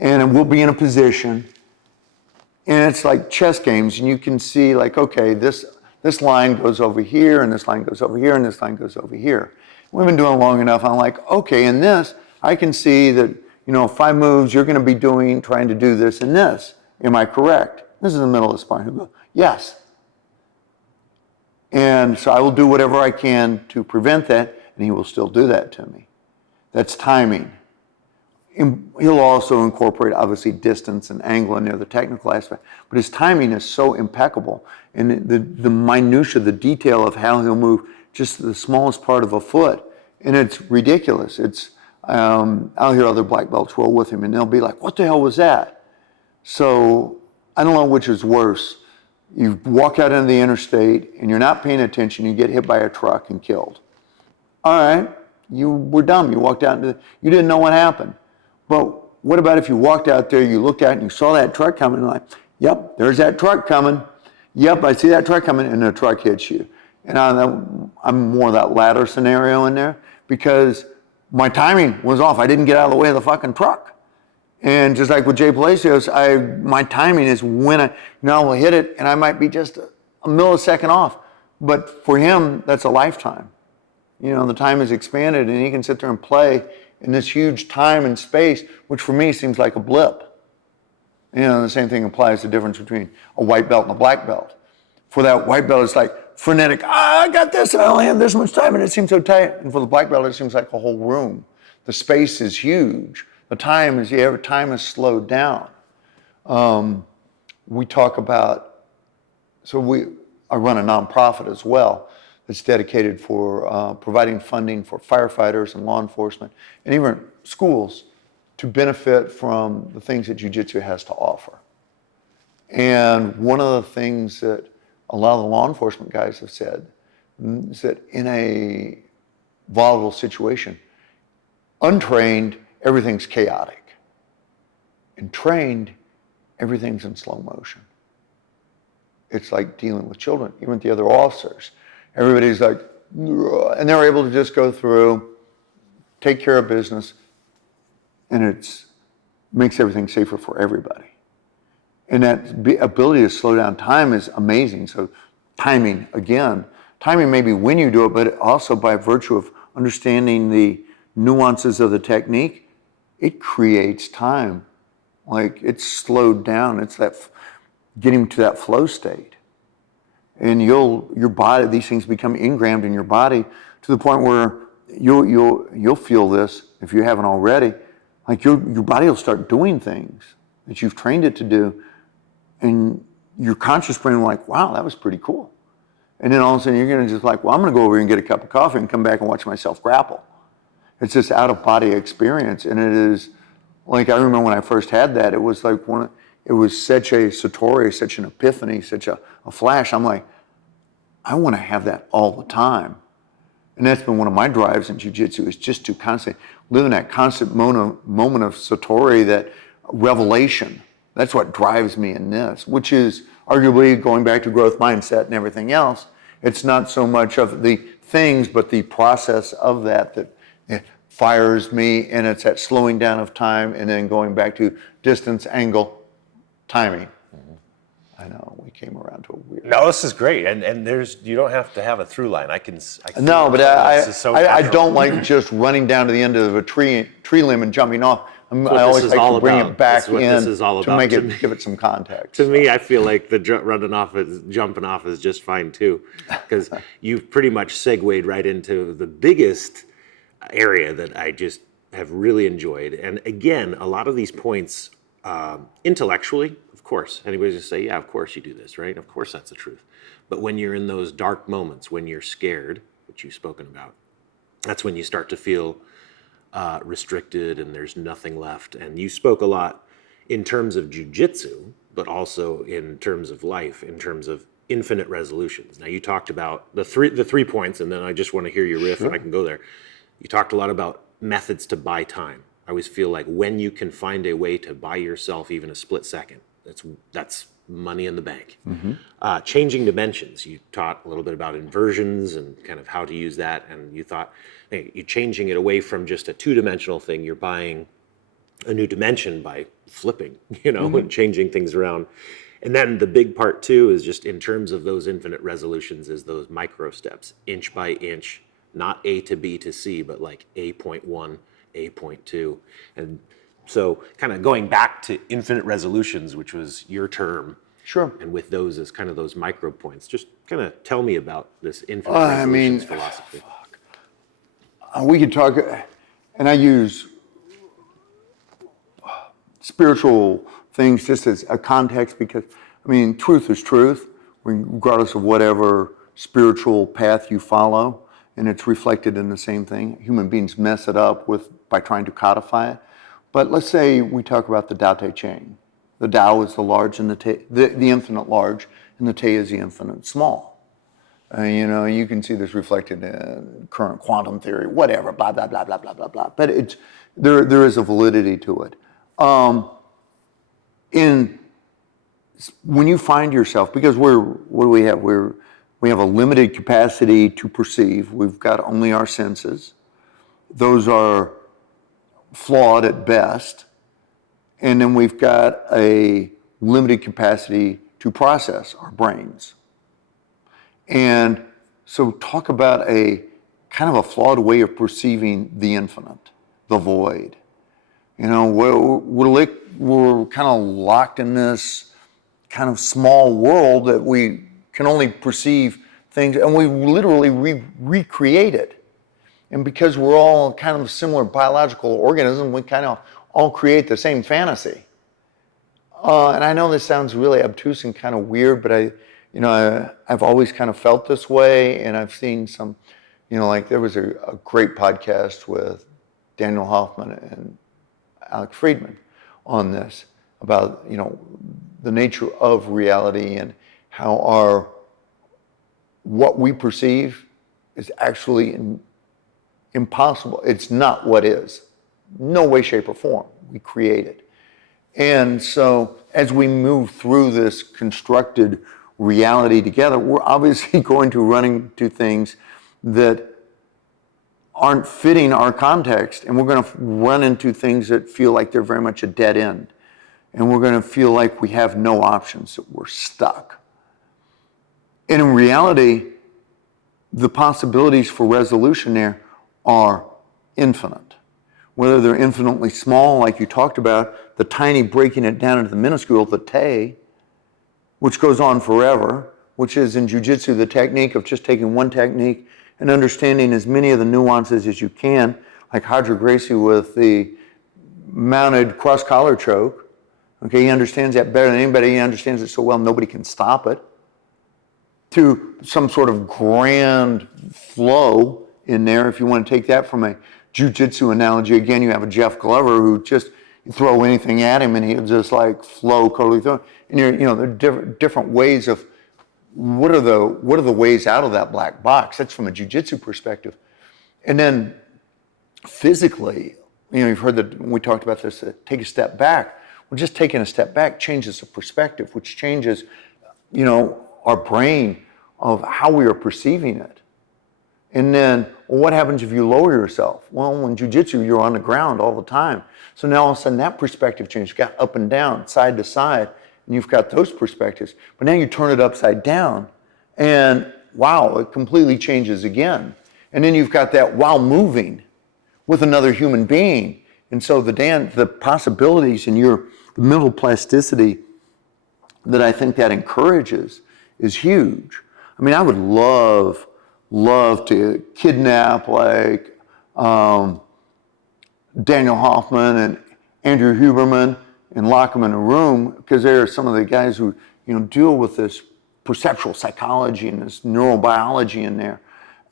And we'll be in a position, and it's like chess games, and you can see, like, okay, this line goes over here, and this line goes over here, and this line goes over here. We've been doing it long enough, I'm like, okay, in this, I can see that, 5 moves, you're going to be trying to do this and this. Am I correct? This is the middle of the spine. He'll go, yes. And so I will do whatever I can to prevent that, and he will still do that to me. That's timing. And he'll also incorporate, obviously, distance and angle in there, the technical aspect. But his timing is so impeccable. And the minutia, the detail of how he'll move just the smallest part of a foot. And it's ridiculous. I'll hear other black belts roll with him, and they'll be like, what the hell was that? So I don't know which is worse. You walk out into the interstate, and you're not paying attention. You get hit by a truck and killed. All right, you were dumb. You walked out you didn't know what happened. But what about if you walked out there, you looked out, and you saw that truck coming, and like, yep, there's that truck coming. Yep, I see that truck coming, and the truck hits you. And I'm more that latter scenario in there because my timing was off. I didn't get out of the way of the fucking truck. And just like with Jay Palacios, my timing is when I will hit it, and I might be just a millisecond off. But for him, that's a lifetime. The time is expanded, and he can sit there and play in this huge time and space, which for me seems like a blip. The same thing applies to the difference between a white belt and a black belt. For that white belt, it's like frenetic. I got this, and I only have this much time, and it seems so tight. And for the black belt, it seems like a whole room. The space is huge. The time is slowed down. We talk about, I run a nonprofit as well that's dedicated for providing funding for firefighters and law enforcement and even schools to benefit from the things that jiu-jitsu has to offer. And one of the things that a lot of the law enforcement guys have said is that in a volatile situation, untrained, everything's chaotic. And trained, everything's in slow motion. It's like dealing with children, even with the other officers. Everybody's like, and they're able to just go through, take care of business, and it's makes everything safer for everybody. And that ability to slow down time is amazing. So timing, again, timing may be when you do it, but also by virtue of understanding the nuances of the technique, it creates time. Like it's slowed down. It's that getting to that flow state. And your body, these things become ingrammed in your body to the point where you'll feel this if you haven't already. Like your body will start doing things that you've trained it to do, and your conscious brain will like, wow, that was pretty cool. And then all of a sudden you're going to just like, well, I'm going to go over here and get a cup of coffee and come back and watch myself grapple. It's this out of body experience, and it is like I remember when I first had that. It was like it was such a satori, such an epiphany, such a flash. I'm like, I want to have that all the time. And that's been one of my drives in jiu-jitsu, is just to constantly live in that constant moment of satori, that revelation. That's what drives me in this, which is arguably going back to growth mindset and everything else. It's not so much of the things, but the process of that it fires me, and it's that slowing down of time and then going back to distance, angle, timing. I know we came around to a weird. No, this is great, and you don't have to have a through line. I can no, but I natural. don't like just running down to the end of a tree limb and jumping off. I always like to bring it back in to make it, give it some context. To me, I feel like the jumping off is just fine too, because you've pretty much segued right into the biggest area that I just have really enjoyed. And again, a lot of these points intellectually, of course, anybody's just say, yeah, of course you do this, right? Of course that's the truth. But when you're in those dark moments, when you're scared, which you've spoken about, that's when you start to feel restricted and there's nothing left. And you spoke a lot in terms of jiu-jitsu, but also in terms of life, in terms of infinite resolutions. Now you talked about the three points, and then I just want to hear your riff. Sure. And I can go there. You talked a lot about methods to buy time. I always feel like when you can find a way to buy yourself even a split second, that's money in the bank. Mm-hmm. Changing dimensions. You taught a little bit about inversions and kind of how to use that. And you thought, hey, you're changing it away from just a two-dimensional thing. You're buying a new dimension by flipping, mm-hmm. and changing things around. And then the big part too is just in terms of those infinite resolutions is those micro steps, inch by inch, not A to B to C, but like A.1, A.2. And so kind of going back to infinite resolutions, which was your term. Sure. And with those as kind of those micro points, just kind of tell me about this infinite resolutions philosophy. We could talk, and I use spiritual things just as a context because, truth is truth, regardless of whatever spiritual path you follow, and it's reflected in the same thing. Human beings mess it up by trying to codify it. But let's say we talk about the Tao Te Ching. The Tao is the large and the infinite large, and the Te is the infinite small. You can see this reflected in current quantum theory, whatever, blah, blah, blah, blah, blah, blah, blah. But there is a validity to it. When you find yourself, because what do we have? We have a limited capacity to perceive. We've got only our senses. Those are flawed at best. And then we've got a limited capacity to process, our brains. And so talk about a kind of a flawed way of perceiving the infinite, the void. We're kind of locked in this kind of small world that we can only perceive things, and we literally recreate it. And because we're all kind of similar biological organisms, we kind of all create the same fantasy. And I know this sounds really obtuse and kind of weird, but I've always kind of felt this way, and I've seen some, like there was a great podcast with Daniel Hoffman and Alex Friedman on this about, the nature of reality and how what we perceive is actually impossible. It's not what is. No way, shape, or form. We create it. And so as we move through this constructed reality together, we're obviously going to run into things that aren't fitting our context, and we're going to run into things that feel like they're very much a dead end. And we're going to feel like we have no options, that we're stuck. And in reality, the possibilities for resolution there are infinite. Whether they're infinitely small, like you talked about, the tiny breaking it down into the minuscule, the te, which goes on forever, which is in jiu-jitsu the technique of just taking one technique and understanding as many of the nuances as you can, like Roger Gracie with the mounted cross-collar choke. Okay, he understands that better than anybody. He understands it so well nobody can stop it. To some sort of grand flow in there. If you want to take that from a jiu-jitsu analogy, again, you have a Jeff Glover who just, you throw anything at him and he'll just like flow totally through. And there are different ways of what are the ways out of that black box. That's from a jiu-jitsu perspective. And then physically, you've heard that when we talked about this, take a step back. Well, just taking a step back changes the perspective, which changes, our brain of how we are perceiving it. And then, well, what happens if you lower yourself? Well, in jiu-jitsu, you're on the ground all the time. So now all of a sudden that perspective changes. You've got up and down, side to side, and you've got those perspectives. But now you turn it upside down, and wow, it completely changes again. And then you've got that while moving with another human being. And so the possibilities and the mental plasticity that I think that encourages is huge. I mean, I would love to kidnap like Daniel Hoffman and Andrew Huberman and lock them in a room, because they are some of the guys who deal with this perceptual psychology and this neurobiology in there,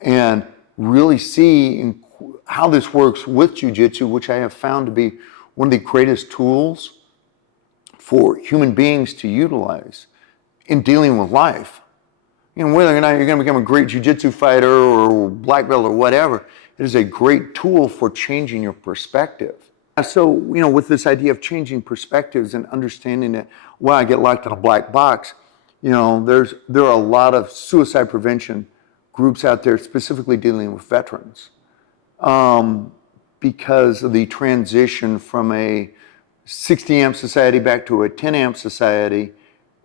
and really see how this works with jiu-jitsu, which I have found to be one of the greatest tools for human beings to utilize in dealing with life. Whether or not you're going to become a great jiu-jitsu fighter or black belt or whatever, it is a great tool for changing your perspective. So, with this idea of changing perspectives and understanding that, I get locked in a black box, there are a lot of suicide prevention groups out there specifically dealing with veterans, because of the transition from a 60 amp society back to a 10 amp society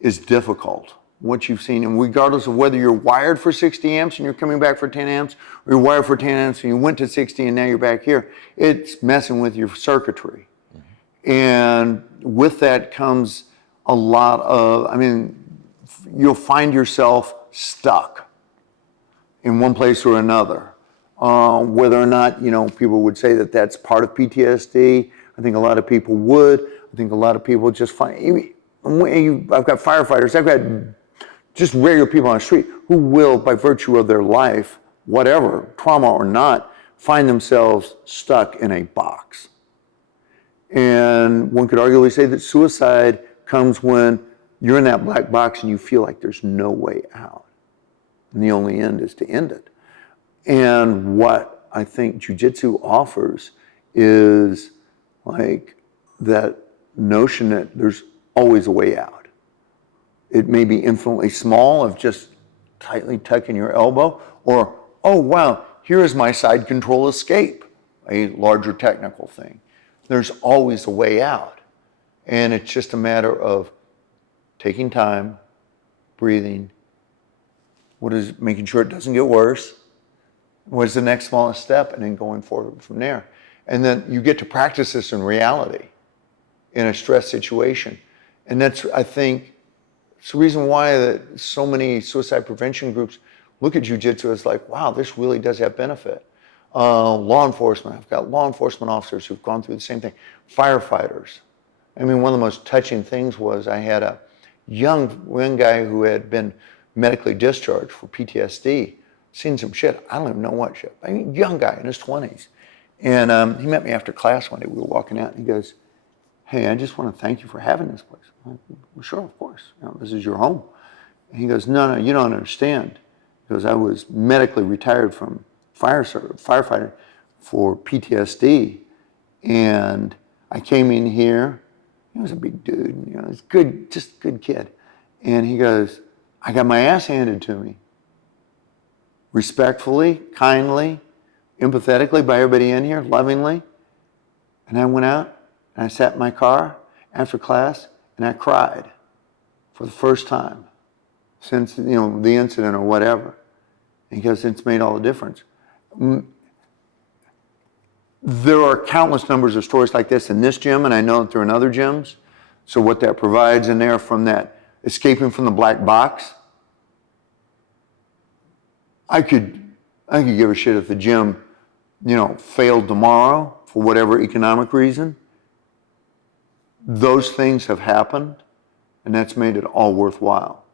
is difficult. What you've seen, and regardless of whether you're wired for 60 amps and you're coming back for 10 amps, or you're wired for 10 amps and you went to 60 and now you're back here, it's messing with your circuitry. Mm-hmm. And with that comes a lot of, you'll find yourself stuck in one place or another. Whether or not, people would say that that's part of PTSD, I think a lot of people would. I think a lot of people just find, I've got firefighters, I've got just regular people on the street who will, by virtue of their life, whatever, trauma or not, find themselves stuck in a box. And one could arguably say that suicide comes when you're in that black box and you feel like there's no way out. And the only end is to end it. And what I think jiu-jitsu offers is like that notion that there's always a way out. It may be infinitely small, of just tightly tucking your elbow, or, oh wow, here is my side control escape, a larger technical thing. There's always a way out. And it's just a matter of taking time, breathing, making sure it doesn't get worse, what is the next smallest step, and then going forward from there. And then you get to practice this in reality, in a stress situation. And that's, I think, it's the reason why that so many suicide prevention groups look at jiu-jitsu as like, wow, this really does have benefit. Law enforcement, I've got law enforcement officers who've gone through the same thing. Firefighters. One of the most touching things was I had a young guy who had been medically discharged for PTSD, seen some shit, I don't even know what shit. Young guy in his 20s. And he met me after class one day, we were walking out, and he goes, hey, I just want to thank you for having this place. I'm like, well, sure, of course. This is your home. And he goes, no, you don't understand. He goes, I was medically retired from firefighter for PTSD. And I came in here. He was a big dude. He's good, just good kid. And he goes, I got my ass handed to me. Respectfully, kindly, empathetically by everybody in here, lovingly. And I went out and I sat in my car after class and I cried for the first time since, the incident or whatever. Because it's made all the difference. There are countless numbers of stories like this in this gym, and I know that there are in other gyms. So what that provides in there from that escaping from the black box, I could give a shit if the gym, failed tomorrow for whatever economic reason. Those things have happened, and that's made it all worthwhile.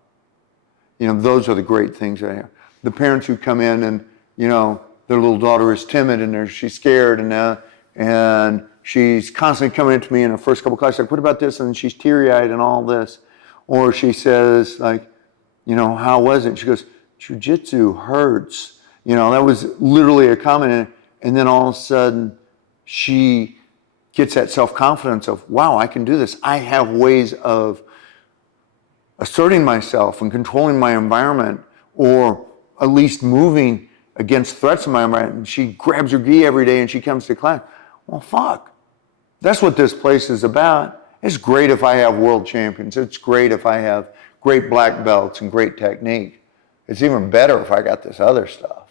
Those are the great things I have. The parents who come in and, their little daughter is timid and she's scared and she's constantly coming into me in her first couple classes, like, what about this? And she's teary-eyed and all this. Or she says, like, how was it? And she goes, jiu-jitsu hurts. That was literally a comment. And then all of a sudden, she gets that self-confidence of, wow, I can do this. I have ways of asserting myself and controlling my environment, or at least moving against threats in my environment. And she grabs her gi every day and she comes to class. Well, fuck. That's what this place is about. It's great if I have world champions. It's great if I have great black belts and great technique. It's even better if I got this other stuff.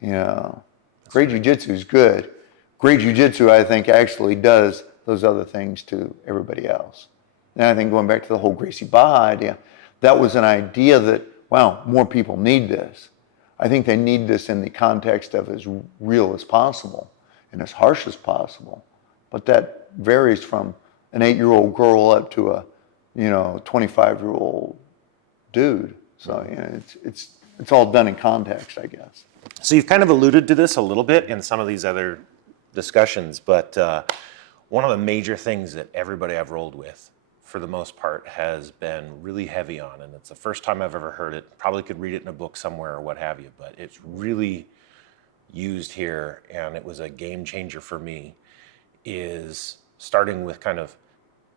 Great jiu-jitsu is good. Great jiu-jitsu, I think, actually does those other things to everybody else. And I think going back to the whole Gracie Baja idea, that was an idea that, wow, more people need this. I think they need this in the context of as real as possible and as harsh as possible. But that varies from an 8-year-old girl up to a, 25-year-old dude. So, it's all done in context, I guess. So you've kind of alluded to this a little bit in some of these other discussions, but one of the major things that everybody I've rolled with, for the most part, has been really heavy on, and it's the first time I've ever heard it. Probably could read it in a book somewhere or what have you, but it's really used here, and it was a game changer for me, is starting with kind of,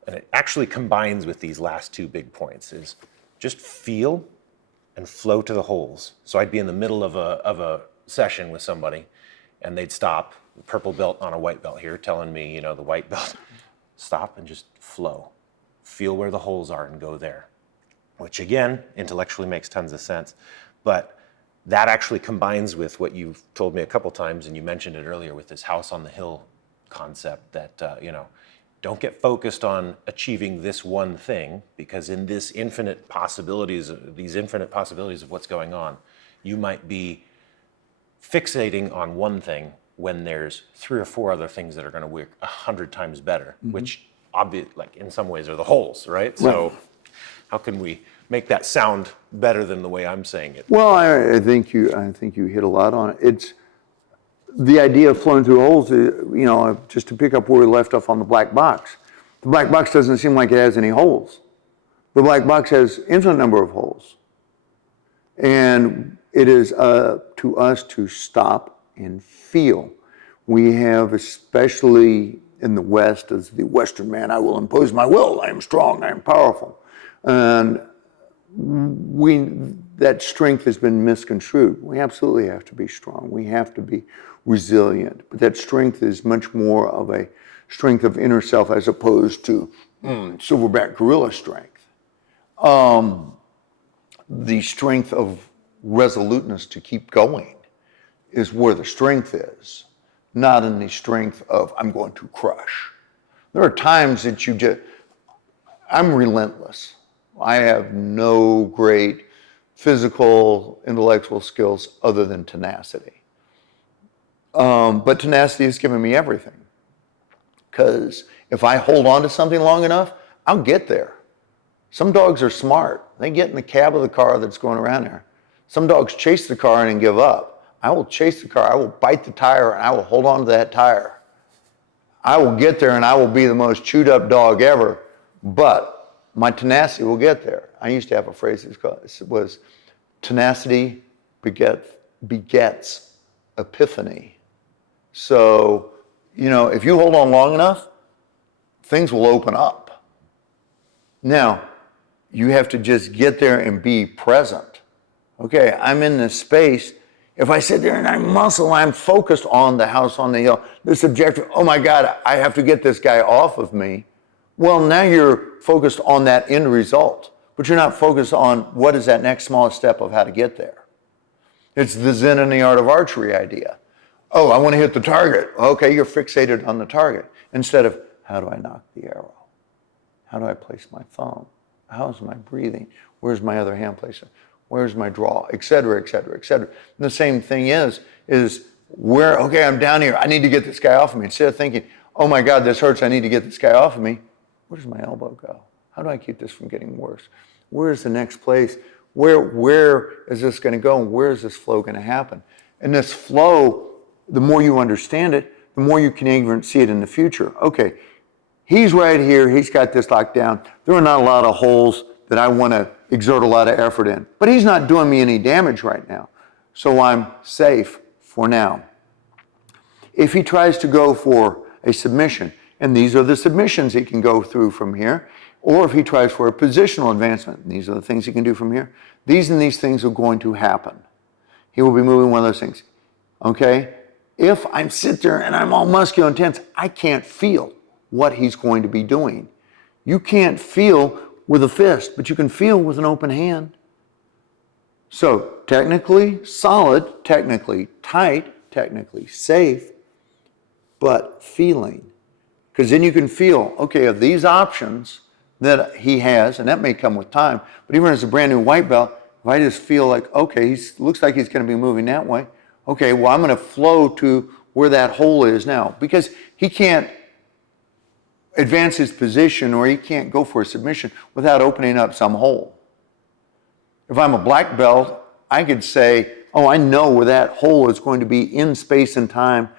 and it actually combines with these last two big points, is just feel and flow to the holes. So I'd be in the middle of a session with somebody, and they'd stop, purple belt on a white belt here, telling me, the white belt, stop and just flow. Feel where the holes are and go there, which again, intellectually makes tons of sense. But that actually combines with what you've told me a couple times, and you mentioned it earlier with this house on the hill concept that, don't get focused on achieving this one thing, because in these infinite possibilities of what's going on, you might be fixating on one thing when there's 3 or 4 other things that are going to work 100 times better, which in some ways are the holes, right? So how can we make that sound better than the way I'm saying it? Well, I think you hit a lot on it. It's the idea of flowing through holes, just to pick up where we left off on the black box. The black box doesn't seem like it has any holes. The black box has infinite number of holes. And it is to us to stop and feel. We have, especially in the West, as the Western man, I will impose my will, I am strong, I am powerful. And that strength has been misconstrued. We absolutely have to be strong. We have to be resilient. But that strength is much more of a strength of inner self as opposed to silverback gorilla strength. The strength of resoluteness to keep going is where the strength is, not in the strength of I'm going to crush. There are times that I'm relentless. I have no great physical, intellectual skills other than tenacity. But tenacity has given me everything. Because if I hold on to something long enough, I'll get there. Some dogs are smart. They get in the cab of the car that's going around there. Some dogs chase the car and give up. I will chase the car. I will bite the tire and I will hold on to that tire. I will get there and I will be the most chewed up dog ever, but my tenacity will get there. I used to have a phrase that was tenacity begets epiphany. So, if you hold on long enough, things will open up. Now, you have to just get there and be present. Okay, I'm in this space. If I sit there and I muscle, I'm focused on the house on the hill, this objective, oh my God, I have to get this guy off of me. Well, now you're focused on that end result, but you're not focused on what is that next smallest step of how to get there. It's the Zen and the art of archery idea. Oh, I want to hit the target. Okay, you're fixated on the target instead of how do I knock the arrow? How do I place my thumb? How's my breathing? Where's my other hand placed? Where's my draw? Et cetera, et cetera, et cetera. And the same thing is where, okay, I'm down here. I need to get this guy off of me. Instead of thinking, oh my God, this hurts. I need to get this guy off of me. Where does my elbow go? How do I keep this from getting worse? Where is the next place? Where is this going to go? And where is this flow going to happen? And this flow, the more you understand it, the more you can even see it in the future. Okay, he's right here. He's got this locked down. There are not a lot of holes that I want to exert a lot of effort in. But he's not doing me any damage right now. So I'm safe for now. If he tries to go for a submission, and these are the submissions he can go through from here, or if he tries for a positional advancement, and these are the things he can do from here, these and these things are going to happen. He will be moving one of those things. Okay? If I'm sit there and I'm all muscular and tense, I can't feel what he's going to be doing. You can't feel with a fist, but you can feel with an open hand. So technically solid, technically tight, technically safe, but feeling. Because then you can feel, okay, of these options that he has, and that may come with time, but even as a brand new white belt, if I just feel like, okay, he looks like he's going to be moving that way, okay, well, I'm going to flow to where that hole is now. Because he can't advance his position or he can't go for a submission without opening up some hole. If I'm a black belt, I could say, oh, I know where that hole is going to be in space and time,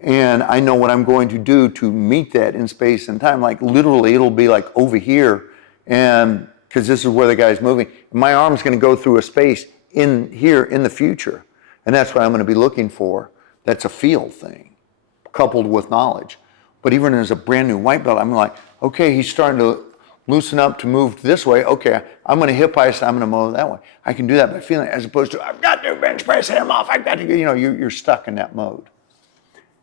and I know what I'm going to do to meet that in space and time. Like literally, it'll be like over here, and because this is where the guy's moving. My arm's going to go through a space in here in the future, and that's what I'm going to be looking for. That's a feel thing, coupled with knowledge. But even as a brand new white belt, I'm like, okay, he's starting to loosen up to move this way. Okay, I'm going to hip ice, I'm going to move that way. I can do that by feeling, as opposed to, I've got to bench press him off. I've got to, you're stuck in that mode.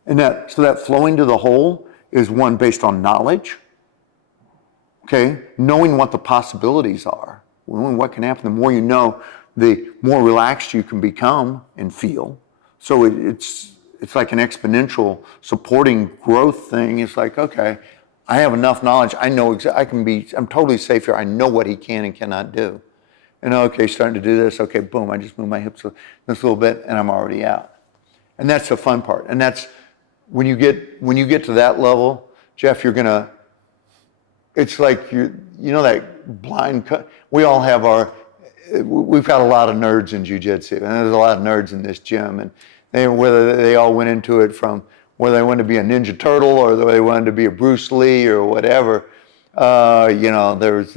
And so that flowing to the hole is one based on knowledge. Okay, knowing what the possibilities are, knowing what can happen. The more you know, the more relaxed you can become and feel. So it's like an exponential supporting growth thing. It's like, okay, I have enough knowledge. I know I'm totally safe here. I know what he can and cannot do. And okay, starting to do this. Okay, boom, I just move my hips this little bit and I'm already out. And that's the fun part. And that's when you get to that level, Jeff, it's like that blind cut. We all have we've got a lot of nerds in jiu-jitsu, and there's a lot of nerds in this gym, and whether they all went into it from whether they wanted to be a Ninja Turtle or they wanted to be a Bruce Lee or whatever. There's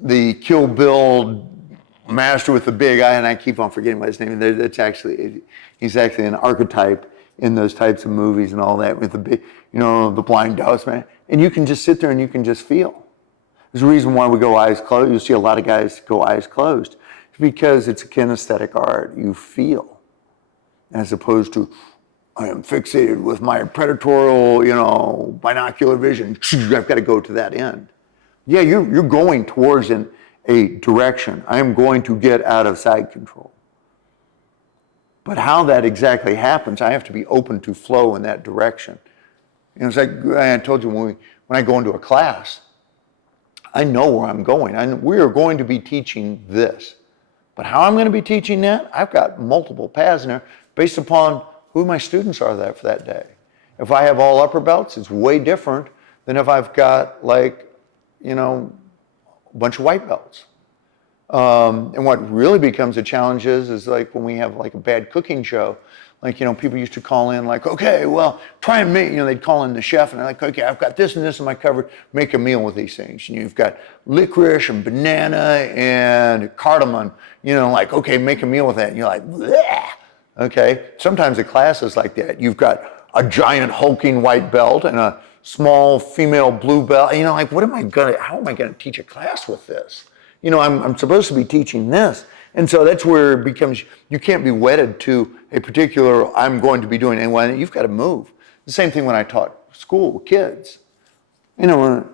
the Kill Bill master with the big eye, and I keep on forgetting what his name is. He's actually an archetype in those types of movies and all that with the big, the blind dose man. And you can just sit there and you can just feel. There's a reason why we go eyes closed. You'll see a lot of guys go eyes closed. It's because it's a kinesthetic art. You feel, as opposed to, I am fixated with my predatorial, binocular vision. I've got to go to that end. Yeah, you're going towards a direction. I am going to get out of side control. But how that exactly happens, I have to be open to flow in that direction. It's like I told you when I go into a class, I know where I'm going. We are going to be teaching this. But how I'm going to be teaching that, I've got multiple paths in there based upon who my students are there for that day. If I have all upper belts, it's way different than if I've got a bunch of white belts. And what really becomes a challenge is like when we have like a bad cooking show, people used to call in like, okay, well, try and make, they'd call in the chef and they're like, okay, I've got this and this in my cupboard, make a meal with these things. And you've got licorice and banana and cardamom, okay, make a meal with that. And you're like, bleh. Okay, sometimes a class is like that. You've got a giant hulking white belt and a small female blue belt. Like, how am I going to teach a class with this? I'm supposed to be teaching this. And so that's where it becomes, you can't be wedded to a particular, I'm going to be doing anyway. You've got to move. The same thing when I taught school kids, you know,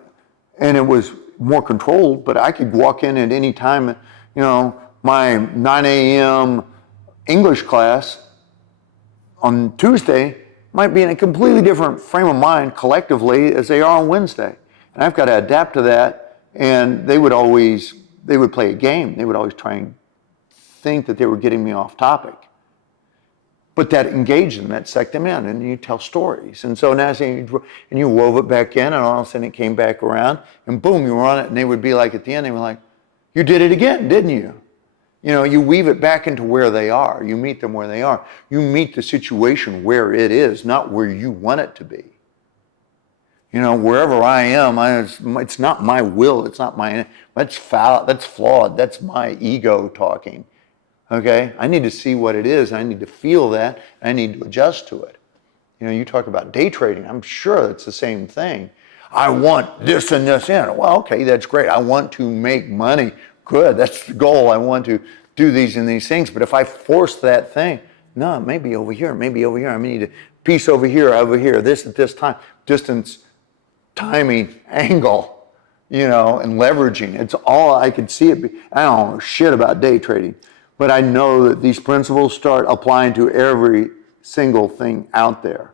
and it was more controlled, but I could walk in at any time, you know, my 9 a.m. English class on Tuesday might be in a completely different frame of mind collectively as they are on Wednesday. And I've got to adapt to that. And they would play a game. They would always try and think that they were getting me off topic. But that engaged them, that sucked them in, and you tell stories. And so now you wove it back in, and all of a sudden it came back around, and boom, you were on it, and they would be like, at the end, they were like, you did it again, didn't you? You know, you weave it back into where they are. You meet them where they are. You meet the situation where it is, not where you want it to be. You know, wherever I am, it's not my will. It's not my, that's foul, that's flawed. That's my ego talking. Okay? I need to see what it is. I need to feel that. I need to adjust to it. You know, you talk about day trading. I'm sure it's the same thing. I want this and this in. Well, okay, that's great. I want to make money. Good, that's the goal. I want to do these and these things. But if I force that thing, no, maybe over here, maybe over here. I need a piece over here, this at this time. Distance, timing, angle, you know, and leveraging. It's all I could see it be. I don't know shit about day trading, but I know that these principles start applying to every single thing out there.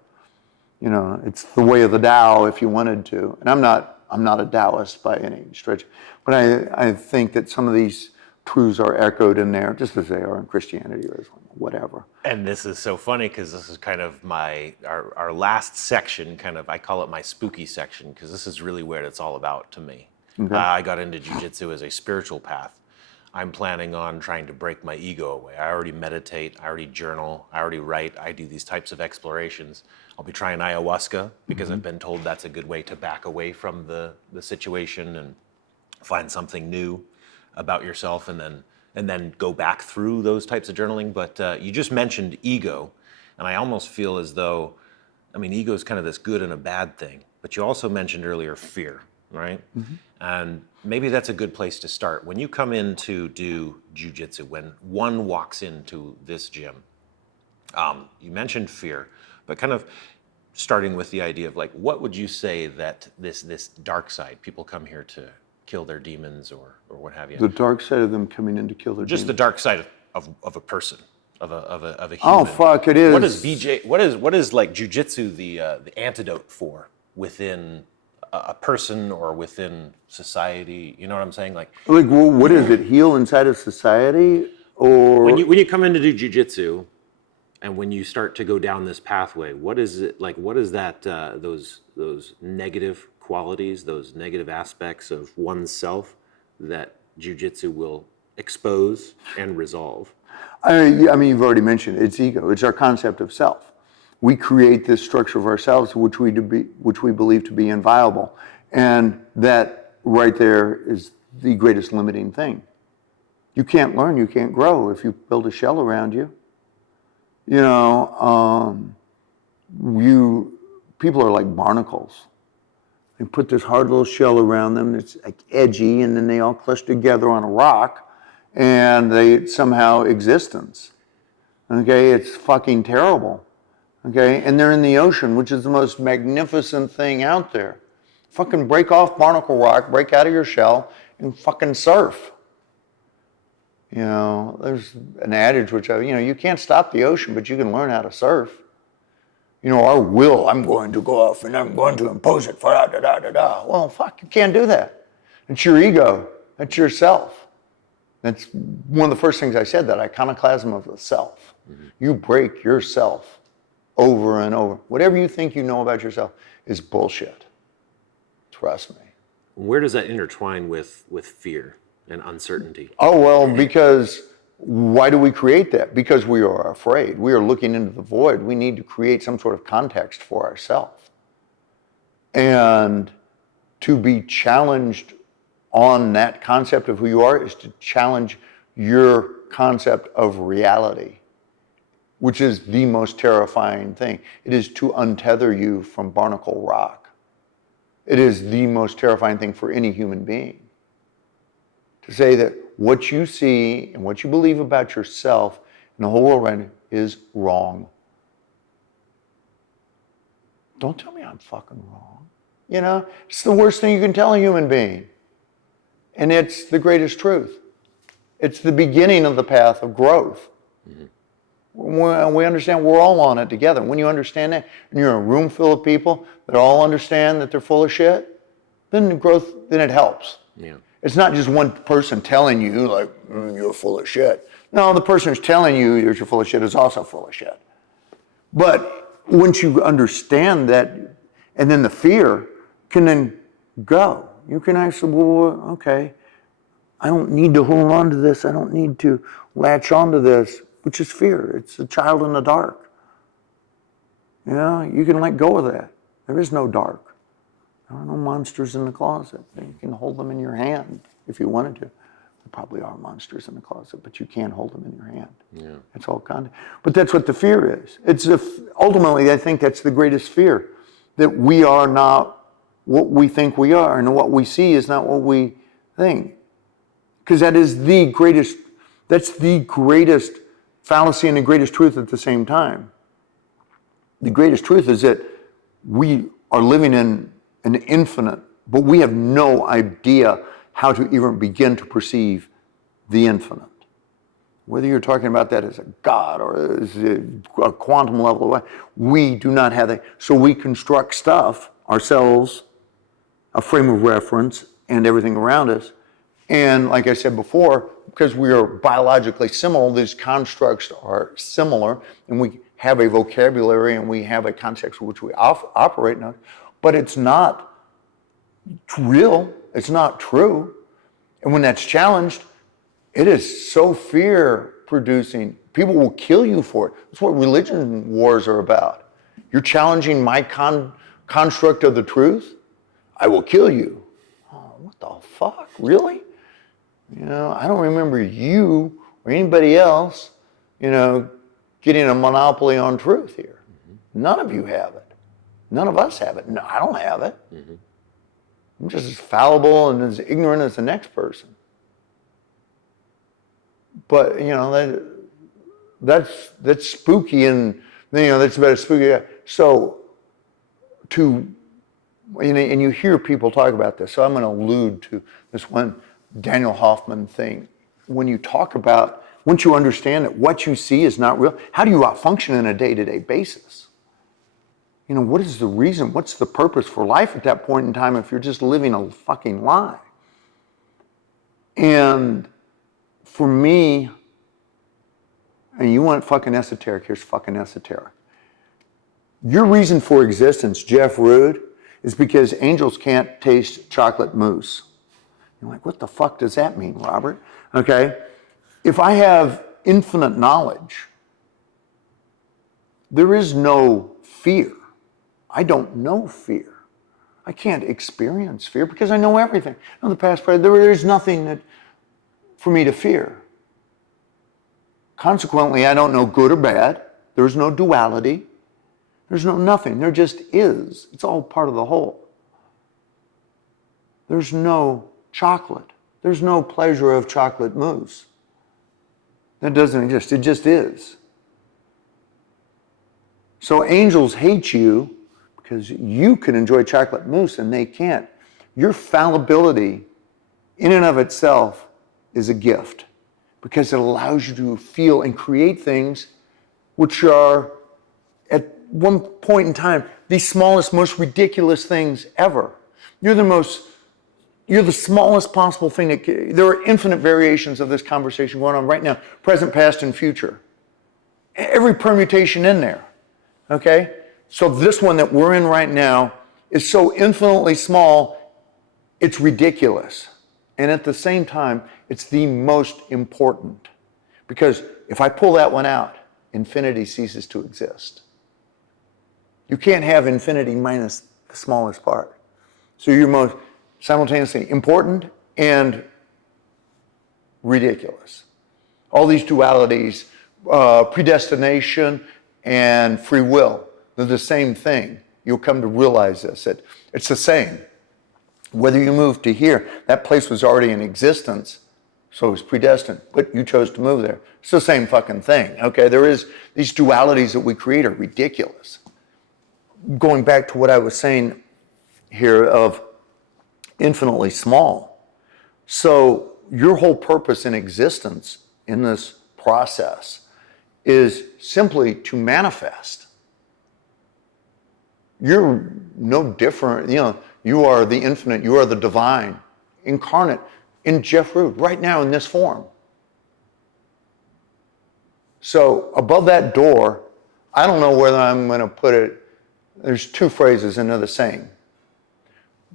You know, it's the way of the Tao if you wanted to. And I'm not a Taoist by any stretch, but I think that some of these truths are echoed in there, just as they are in Christianity or Islam, whatever. And this is so funny because this is kind of our last section, kind of, I call it my spooky section, because this is really where it's all about to me. Okay. I got into jiu-jitsu as a spiritual path. I'm planning on trying to break my ego away. I already meditate, I already journal, I already write, I do these types of explorations. I'll be trying ayahuasca because I've been told that's a good way to back away from the situation and find something new about yourself, and then go back through those types of journaling. But you just mentioned ego, and I almost feel as though, I mean, ego is kind of this good and a bad thing, but you also mentioned earlier fear, right? Mm-hmm. And maybe that's a good place to start. When you come in to do jiu-jitsu, when one walks into this gym, you mentioned fear, but kind of starting with the idea of, like, what would you say that this dark side, people come here to kill their demons or what have you? The dark side of them coming in to kill their Just demons. the dark side of a person, of a human. Oh fuck, it is. What is BJ? What is like jujitsu the antidote for within a person or within society? You know what I'm saying? Like well, what is it? Heal inside of society, or when you come in to do jiu-jitsu, and when you start to go down this pathway, what is it like? What is that? Those negative qualities, those negative aspects of oneself that jiu-jitsu will expose and resolve? I mean, you've already mentioned it. It's ego. It's our concept of self. We create this structure of ourselves, which we believe to be inviolable, and that right there is the greatest limiting thing. You can't learn, you can't grow if you build a shell around you. You know, people are like barnacles. They put this hard little shell around them that's like edgy, and then they all cluster together on a rock, and they somehow existence. Okay, it's fucking terrible. Okay, and they're in the ocean, which is the most magnificent thing out there. Fucking break off barnacle rock, break out of your shell, and fucking surf. You know, there's an adage which you can't stop the ocean, but you can learn how to surf. You know, our will, I'm going to go off and I'm going to impose it for da-da-da-da-da. Well, fuck, you can't do that. It's your ego. That's yourself. That's one of the first things I said, that iconoclasm of the self. Mm-hmm. You break yourself over and over. Whatever you think you know about yourself is bullshit. Trust me. Where does that intertwine with fear and uncertainty? Oh, well, because why do we create that? Because we are afraid. We are looking into the void. We need to create some sort of context for ourselves. And to be challenged on that concept of who you are is to challenge your concept of reality, which is the most terrifying thing. It is to untether you from barnacle rock. It is the most terrifying thing for any human being. To say that what you see and what you believe about yourself and the whole world around you is wrong. Don't tell me I'm fucking wrong. You know, it's the worst thing you can tell a human being. And it's the greatest truth. It's the beginning of the path of growth. We understand we're all on it together. When you understand that, and you're in a room full of people that all understand that they're full of shit, then the growth, then it helps. Yeah. It's not just one person telling you, like, you're full of shit. No, the person who's telling you you're full of shit is also full of shit. But once you understand that, and then the fear can then go. You can actually, well, okay, I don't need to hold on to this. I don't need to latch onto this, which is fear. It's a child in the dark. You know, you can let go of that. There is no dark. There are no monsters in the closet. You can hold them in your hand if you wanted to. There probably are monsters in the closet, but you can't hold them in your hand. Yeah. It's all content. But that's what the fear is. Ultimately, I think that's the greatest fear, that we are not what we think we are, and what we see is not what we think. Because that's the greatest fallacy and the greatest truth at the same time. The greatest truth is that we are living in an infinite, but we have no idea how to even begin to perceive the infinite. Whether you're talking about that as a God or as a quantum level, we do not have that. So we construct stuff ourselves, a frame of reference, and everything around us. And like I said before, because we are biologically similar, these constructs are similar, and we have a vocabulary and we have a context in which we operate in, but it's not real, it's not true. And when that's challenged, it is so fear-producing. People will kill you for it. That's what religion wars are about. You're challenging my construct of the truth? I will kill you. Oh, what the fuck? Really? You know, I don't remember you or anybody else, you know, getting a monopoly on truth here. None of you have it. None of us have it. No, I don't have it. I'm just as fallible and as ignorant as the next person. But, you know, that's spooky, and, you know, that's about as spooky. So, and you hear people talk about this, so I'm going to allude to this one Daniel Hoffman thing. When you talk about, once you understand that what you see is not real, how do you function on a day-to-day basis? You know, what is the reason? What's the purpose for life at that point in time if you're just living a fucking lie? And for me, and you want fucking esoteric, here's fucking esoteric. Your reason for existence, Jeff Rude, is because angels can't taste chocolate mousse. You're like, what the fuck does that mean, Robert? Okay, if I have infinite knowledge, there is no fear. I don't know fear. I can't experience fear because I know everything. I know the past, present. There is nothing for me to fear. Consequently, I don't know good or bad. There's no duality. There's no nothing. There just is. It's all part of the whole. There's no chocolate. There's no pleasure of chocolate mousse. That doesn't exist. It just is. So angels hate you because you can enjoy chocolate mousse and they can't. Your fallibility in and of itself is a gift because it allows you to feel and create things which are, at one point in time, the smallest, most ridiculous things ever. You're the smallest possible thing. There are infinite variations of this conversation going on right now, present, past, and future. Every permutation in there, okay? So this one that we're in right now is so infinitely small, it's ridiculous. And at the same time, it's the most important. Because if I pull that one out, infinity ceases to exist. You can't have infinity minus the smallest part. So you're most simultaneously important and ridiculous. All these dualities, predestination and free will, they're the same thing. You'll come to realize this. It's the same. Whether you move to here, that place was already in existence So it's predestined, but you chose to move there. It's the same fucking thing, okay? There is, these dualities that we create are ridiculous. Going back to what I was saying here of infinitely small. So your whole purpose in existence in this process is simply to manifest. You're no different, you are the infinite, you are the divine, incarnate in Jeff Root, right now in this form. So above that door, I don't know whether I'm going to put it, there's two phrases in the saying.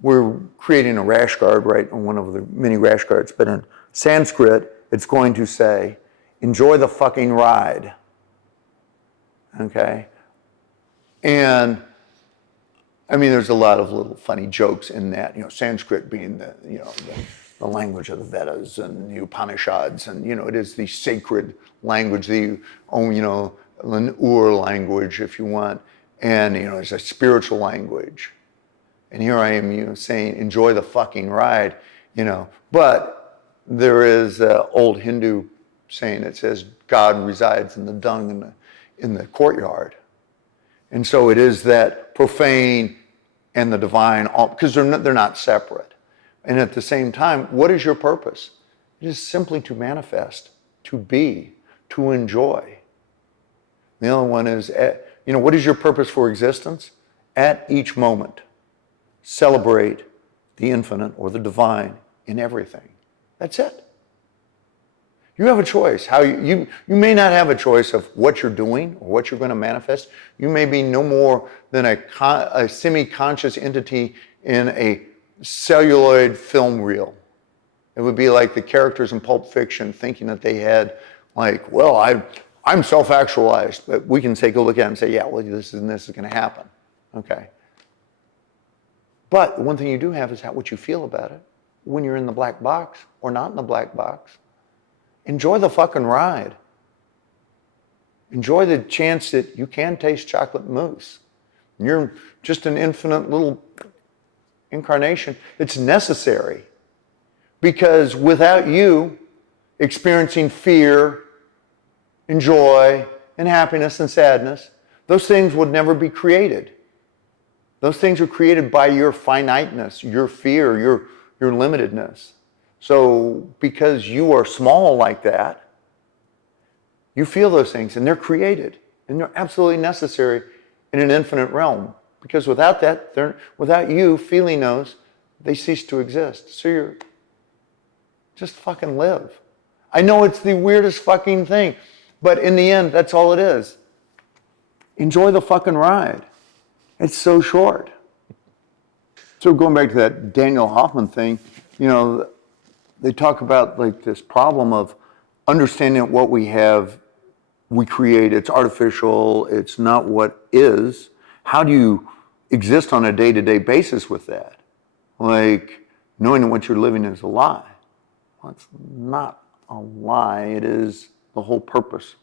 We're creating a rash guard, right, on one of the many rash guards, but in Sanskrit, it's going to say, enjoy the fucking ride, okay? And I mean, there's a lot of little funny jokes in that, Sanskrit being the language of the Vedas and the Upanishads, and, it is the sacred language, the, an Ur language, if you want, and, it's a spiritual language. And here I am, saying, enjoy the fucking ride, But there is an old Hindu saying that says, God resides in the dung in the courtyard. And so it is that profane and the divine, because they're not separate. And at the same time, what is your purpose? It is simply to manifest, to be, to enjoy. The other one is, what is your purpose for existence? At each moment, celebrate the infinite or the divine in everything. That's it. You have a choice. You may not have a choice of what you're doing or what you're going to manifest. You may be no more than a semi-conscious entity in a celluloid film reel. It would be like the characters in Pulp Fiction thinking that they had, I'm self-actualized, but we can take a look at it and say, yeah, well, this is going to happen. Okay. But the one thing you do have is what you feel about it when you're in the black box or not in the black box. Enjoy the fucking ride. Enjoy the chance that you can taste chocolate mousse. You're just an infinite little incarnation. It's necessary because without you experiencing fear and joy and happiness and sadness, those things would never be created. Those things are created by your finiteness, your fear, your limitedness. So because you are small like that, you feel those things and they're created and they're absolutely necessary in an infinite realm. Because without that, without you feeling those, they cease to exist. So you're just fucking live. I know it's the weirdest fucking thing, but in the end, that's all it is. Enjoy the fucking ride. It's so short. So going back to that Daniel Hoffman thing, they talk about like this problem of understanding that what we have, we create, it's artificial, it's not what is. How do you exist on a day-to-day basis with that? Like knowing that what you're living is a lie. Well, it's not a lie, it is the whole purpose.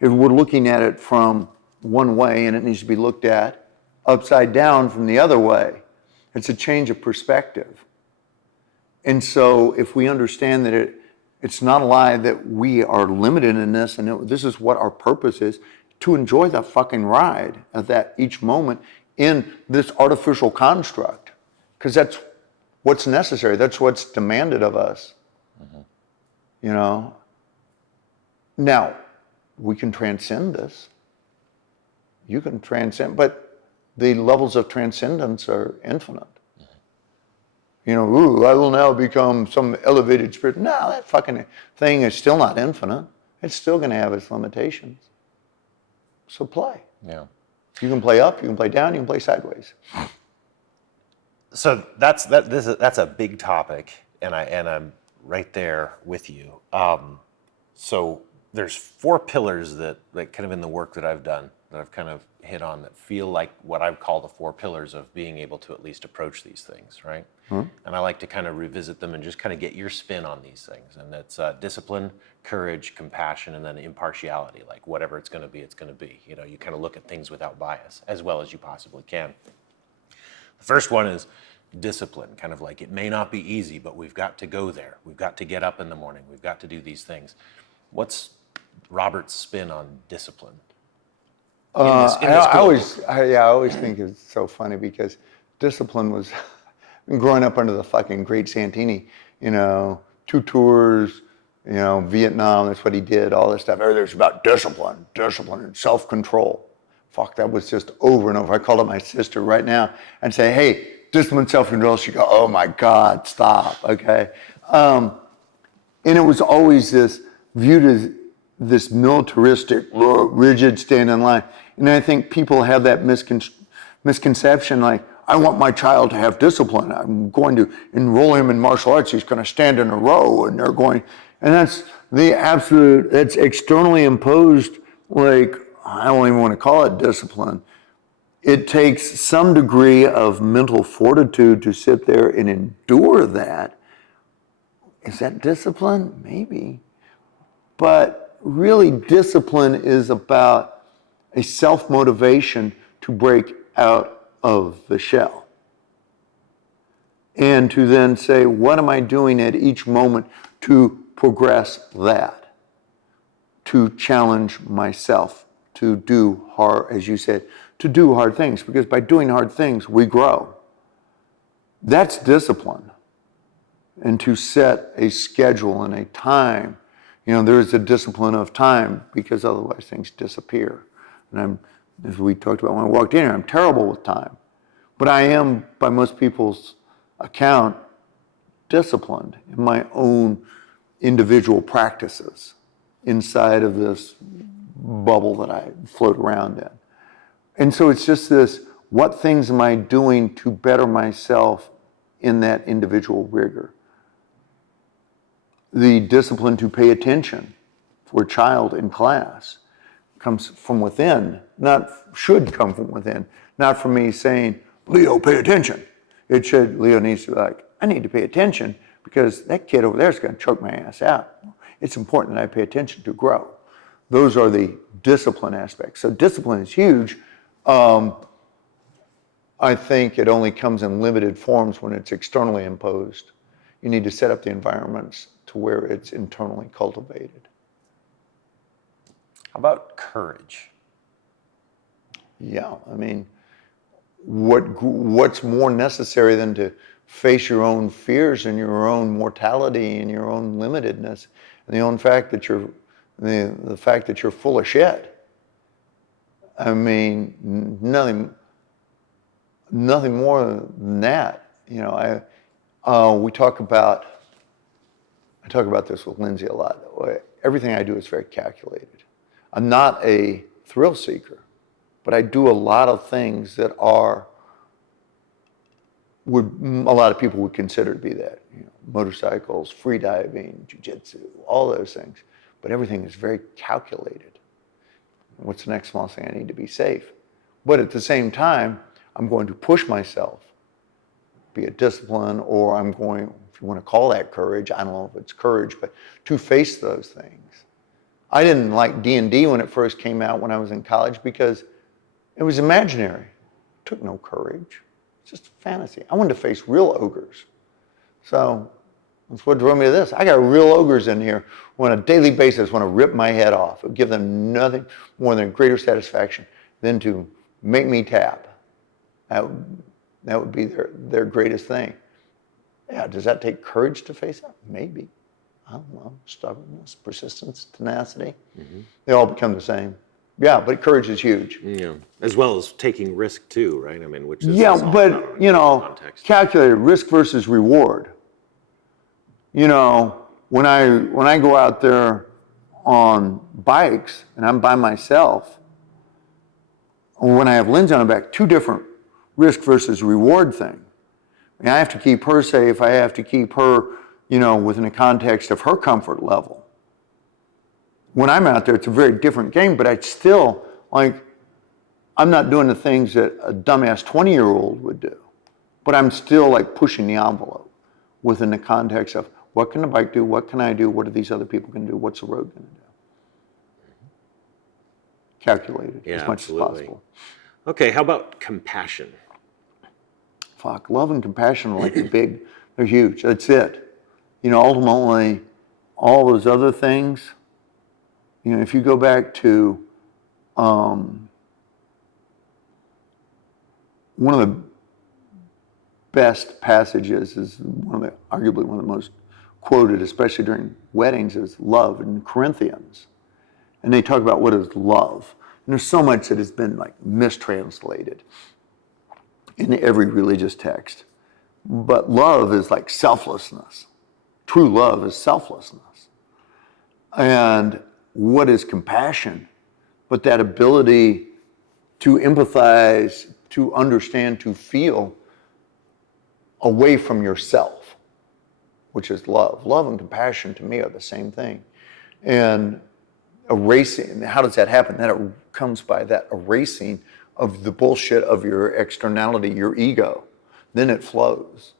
If we're looking at it from one way and it needs to be looked at upside down from the other way, it's a change of perspective. And so if we understand that it's not a lie that we are limited in this and this is what our purpose is, to enjoy the fucking ride of that each moment in this artificial construct. Because that's what's necessary. That's what's demanded of us. Mm-hmm. Now, we can transcend this. You can transcend, but the levels of transcendence are infinite. I will now become some elevated spirit. No, that fucking thing is still not infinite. It's still going to have its limitations. So play. Yeah. You can play up, you can play down, you can play sideways. So that's a big topic, and I'm right there with you. So there's 4 pillars that kind of in the work that I've done that I've kind of hit on that feel like what I call the 4 pillars of being able to at least approach these things, right? Mm-hmm. And I like to kind of revisit them and just kind of get your spin on these things. And that's discipline, courage, compassion, and then impartiality. Like whatever it's going to be, it's going to be. You kind of look at things without bias as well as you possibly can. The first one is discipline, kind of like it may not be easy, but we've got to go there. We've got to get up in the morning. We've got to do these things. What's Robert's spin on discipline? I always think it's so funny because discipline was growing up under the fucking great Santini, 2 tours, Vietnam, that's what he did, all this stuff. Everything's about discipline and self-control. Fuck, that was just over and over. I called up my sister right now and say, hey, discipline, self-control. She'd go, oh my God, stop, okay? And it was always this viewed as this militaristic, rigid, stand in line. And I think people have that misconception, like, I want my child to have discipline. I'm going to enroll him in martial arts. He's going to stand in a row, and they're going, and that's that's externally imposed, like, I don't even want to call it discipline. It takes some degree of mental fortitude to sit there and endure that. Is that discipline? Maybe. But really, discipline is about a self-motivation to break out of the shell. And to then say, what am I doing at each moment to progress that? To challenge myself, to do hard, as you said, to do hard things. Because by doing hard things, we grow. That's discipline. And to set a schedule and a time. There is a discipline of time because otherwise things disappear. And as we talked about when I walked in here, I'm terrible with time. But I am, by most people's account, disciplined in my own individual practices inside of this bubble that I float around in. And so it's just this, what things am I doing to better myself in that individual rigor? The discipline to pay attention for a child in class comes from within, should come from within, not from me saying, Leo, pay attention. Leo needs to be like, I need to pay attention because that kid over there is going to choke my ass out. It's important that I pay attention to grow. Those are the discipline aspects. So discipline is huge. I think it only comes in limited forms when it's externally imposed. You need to set up the environments to where it's internally cultivated. How about courage? Yeah, what's more necessary than to face your own fears and your own mortality and your own limitedness and the fact that you're full of shit. Nothing more than that. I talk about this with Lindsay a lot. Everything I do is very calculated. I'm not a thrill seeker, but I do a lot of things that a lot of people would consider to be that. Motorcycles, free diving, jiu-jitsu, all those things. But everything is very calculated. What's the next smallest thing I need to be safe? But at the same time, I'm going to push myself, be it discipline, or I'm going, if you want to call that courage, I don't know if it's courage, but to face those things. I didn't like D&D when it first came out when I was in college because it was imaginary. It took no courage. It's just fantasy. I wanted to face real ogres. So that's what drove me to this. I got real ogres in here who on a daily basis want to rip my head off. It would give them nothing more than greater satisfaction than to make me tap. That would be their greatest thing. Yeah, does that take courage to face that? Maybe. I don't know. Stubbornness, persistence, tenacity. Mm-hmm. They all become the same. Yeah, but courage is huge. Yeah, as well as taking risk too, right? Which is but calculated risk versus reward. When I go out there on bikes and I'm by myself, or when I have Lindsay on the back, 2 different risk versus reward thing. I have to keep her safe. I have to keep her, within the context of her comfort level. When I'm out there, it's a very different game, but I still, I'm not doing the things that a dumbass 20-year-old would do, but I'm still pushing the envelope within the context of what can the bike do? What can I do? What are these other people going to do? What's the road going to do? Calculated as much as possible. Okay, how about compassion? fuck, love and compassion are like they're huge. That's it. Ultimately, all those other things, if you go back to one of the best passages is arguably one of the most quoted, especially during weddings, is love in Corinthians. And they talk about what is love. And there's so much that has been like mistranslated in every religious text. But love is like selflessness. True love is selflessness. And what is compassion? But that ability to empathize, to understand, to feel away from yourself, which is love. Love and compassion to me are the same thing. And erasing, how does that happen? That comes by that erasing of the bullshit of your externality, your ego. Then it flows.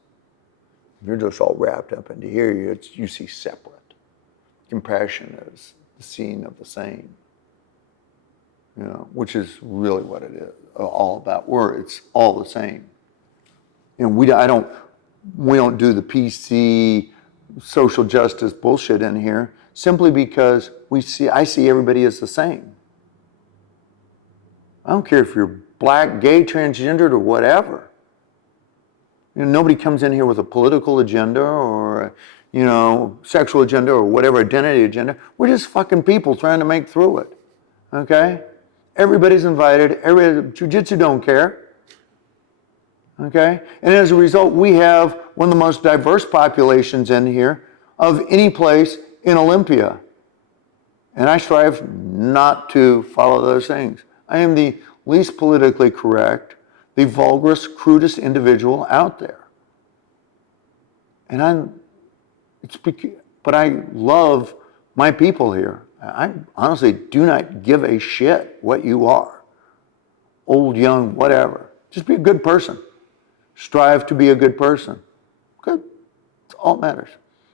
You're just all wrapped up into here, you see separate. Compassion is the seeing of the same, which is really what it is all about. It's all the same. We don't do the PC social justice bullshit in here simply because I see everybody as the same. I don't care if you're black, gay, transgendered, or whatever. Nobody comes in here with a political agenda or sexual agenda or whatever identity agenda. We're just fucking people trying to make through it. Okay? Everybody's invited. Jiu-jitsu don't care. Okay? And as a result, we have one of the most diverse populations in here of any place in Olympia. And I strive not to follow those things. I am the least politically correct, the vulgarest, crudest individual out there. But I love my people here. I honestly do not give a shit what you are. Old, young, whatever. Just be a good person. Strive to be a good person. Good. That's all that matters.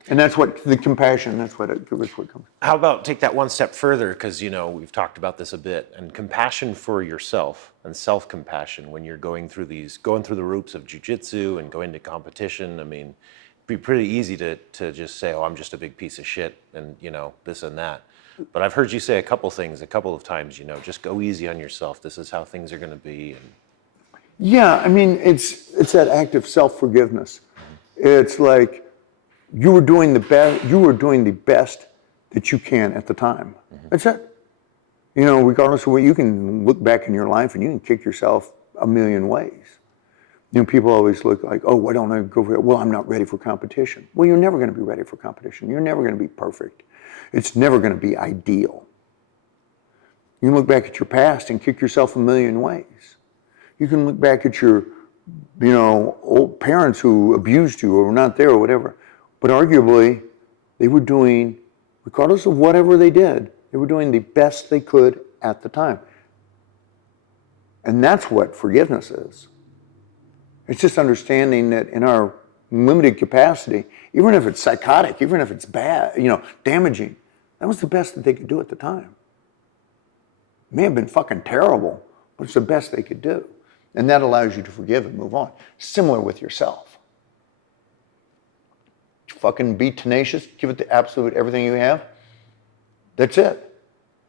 And that's what the compassion, that's what comes. How about take that one step further? Because, we've talked about this a bit. And compassion for yourself and self-compassion when you're going through the ropes of jiu-jitsu and going to competition. I mean, it'd be pretty easy to just say, oh, I'm just a big piece of shit and, this and that. But I've heard you say a couple of times, just go easy on yourself. This is how things are going to be. And yeah, I mean, it's that act of self-forgiveness. It's like you were doing the best that you can at the time. That's it. Regardless of what, you can look back in your life and you can kick yourself a million ways. People always look like, oh, why don't I go for it? Well, I'm not ready for competition. Well, you're never going to be ready for competition. You're never going to be perfect. It's never going to be ideal. You can look back at your past and kick yourself a million ways. You can look back at your, old parents who abused you or were not there or whatever. But arguably, they were doing, regardless of whatever they did, they were doing the best they could at the time. And that's what forgiveness is. It's just understanding that in our limited capacity, even if it's psychotic, even if it's bad, damaging, that was the best that they could do at the time. It may have been fucking terrible, but it's the best they could do. And that allows you to forgive and move on. Similar with yourself. Fucking be tenacious, give it the absolute everything you have. That's it.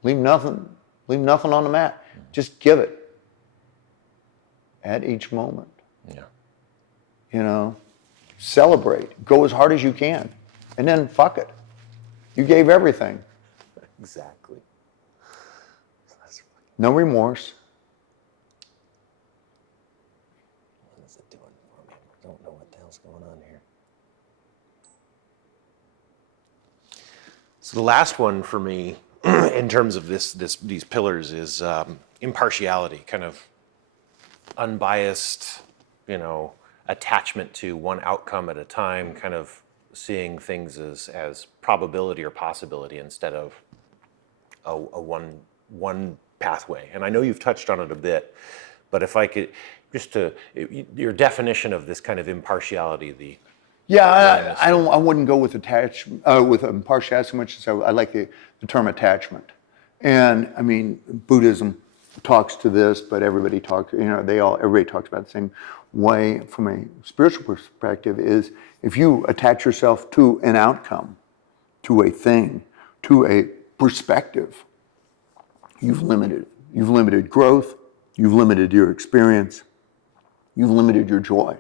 Leave nothing on the mat. Just give it at each moment. Yeah. Celebrate. Go as hard as you can. And then fuck it. You gave everything. exactly. No remorse. What is it doing for me? I don't know what the hell's going on here. So the last one for me, in terms of these pillars, is impartiality, kind of unbiased, attachment to one outcome at a time, kind of seeing things as probability or possibility instead of a one pathway. And I know you've touched on it a bit, but if I could your definition of this kind of impartiality, I wouldn't go with with impartiality so much as I like the term attachment. And I mean, Buddhism, talks to this, but everybody talks, everybody talks about the same way from a spiritual perspective is if you attach yourself to an outcome, to a thing, to a perspective, you've limited growth, you've limited your experience, you've limited your joy.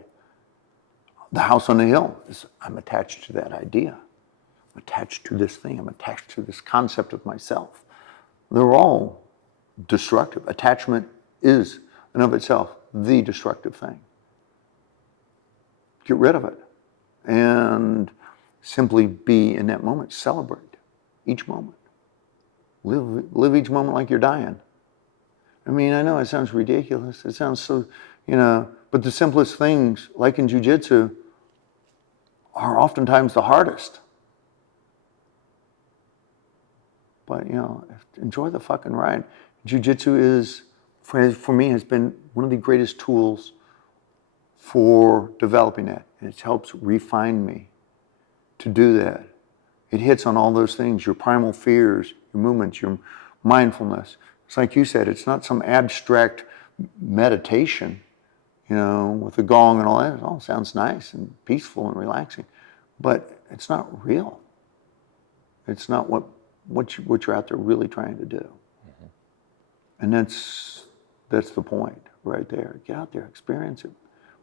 The house on the hill is I'm attached to that idea. I'm attached to this thing. I'm attached to this concept of myself. They're all destructive. Attachment is, in of itself, the destructive thing. Get rid of it. And simply be in that moment. Celebrate each moment. Live each moment like you're dying. I mean, I know it sounds ridiculous. It sounds so, but the simplest things, like in jiu-jitsu, are oftentimes the hardest. But, enjoy the fucking ride. Jiu-jitsu is, for me, has been one of the greatest tools for developing that. And it helps refine me to do that. It hits on all those things, your primal fears, your movements, your mindfulness. It's like you said, it's not some abstract meditation, with the gong and all that. It all sounds nice and peaceful and relaxing, but it's not real. It's not what you're out there really trying to do. Mm-hmm. And that's the point right there. Get out there, experience it.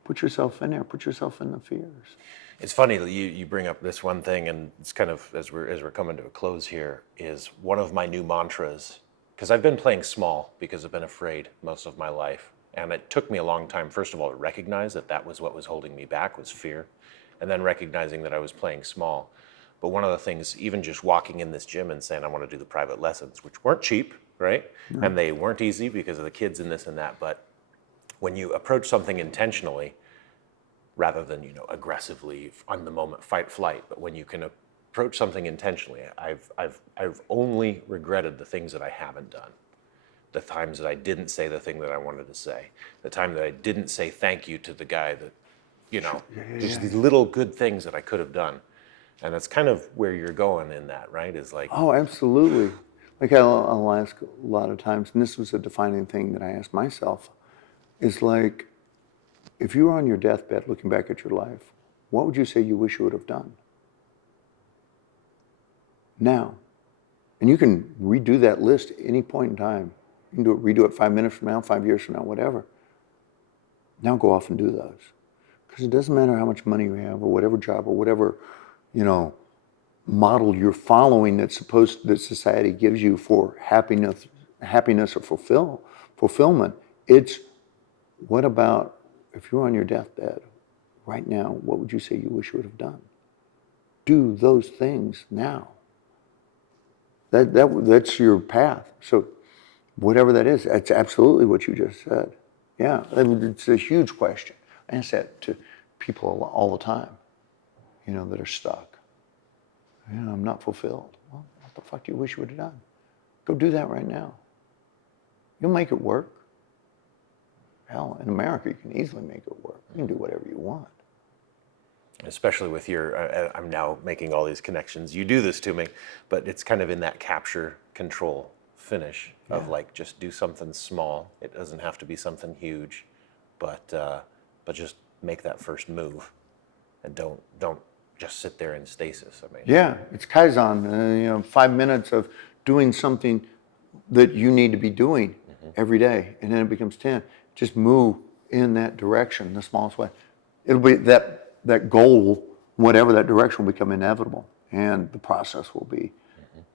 Put yourself in there. Put yourself in the fears. It's funny that you bring up this one thing, and it's kind of as we're coming to a close here, is one of my new mantras, because I've been playing small because I've been afraid most of my life, and it took me a long time, first of all, to recognize that was what was holding me back, was fear, and then recognizing that I was playing small. But one of the things, even just walking in this gym and saying I want to do the private lessons, which weren't cheap, right? No. And they weren't easy because of the kids and this and that, but when you approach something intentionally, rather than aggressively on the moment fight flight, but when you can approach something intentionally, I've only regretted the things that I haven't done, the times that I didn't say the thing that I wanted to say, the time that I didn't say thank you to the guy that, just these little good things that I could have done, and that's kind of where you're going in that, right? Is like, oh, absolutely. Like I'll ask a lot of times, and this was a defining thing that I asked myself, is like, if you were on your deathbed looking back at your life, what would you say you wish you would have done? Now. And you can redo that list at any point in time. You can redo it 5 minutes from now, 5 years from now, whatever. Now go off and do those. Because it doesn't matter how much money you have or whatever job or whatever, model you're following that society gives you for happiness or fulfillment. It's what about if you're on your deathbed right now, what would you say you wish you would have done? Do those things now. That's your path. So whatever that is, that's absolutely what you just said. Yeah, it's a huge question. I ask that to people all the time, that are stuck. I'm not fulfilled. Well, what the fuck do you wish you would have done? Go do that right now. You'll make it work. Hell, in America, you can easily make it work. You can do whatever you want. Especially with I'm now making all these connections. You do this to me, but it's kind of in that capture, control, finish of like, just do something small. It doesn't have to be something huge, but just make that first move, and don't just sit there in stasis. I mean, yeah, it's Kaizen. 5 minutes of doing something that you need to be doing every day, and then it becomes 10. Just move in that direction, the smallest way. It'll be that goal, whatever that direction, will become inevitable, and the process will be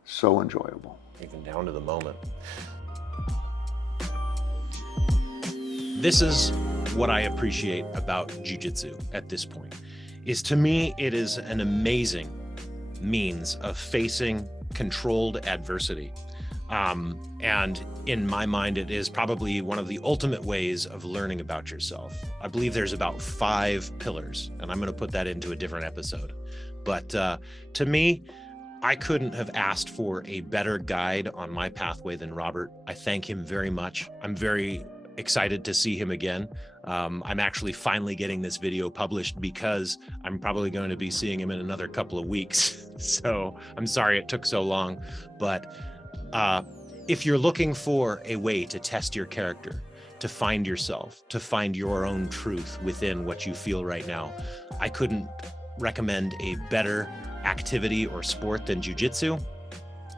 so enjoyable. Even down to the moment. This is what I appreciate about jiu-jitsu at this point, is to me, it is an amazing means of facing controlled adversity. And in my mind, it is probably one of the ultimate ways of learning about yourself. I believe there's about 5 pillars, and I'm going to put that into a different episode. But to me, I couldn't have asked for a better guide on my pathway than Robert. I thank him very much. I'm very excited to see him again. I'm actually finally getting this video published because I'm probably going to be seeing him in another couple of weeks. So I'm sorry it took so long, but if you're looking for a way to test your character, to find yourself, to find your own truth within what you feel right now, I couldn't recommend a better activity or sport than jiu-jitsu.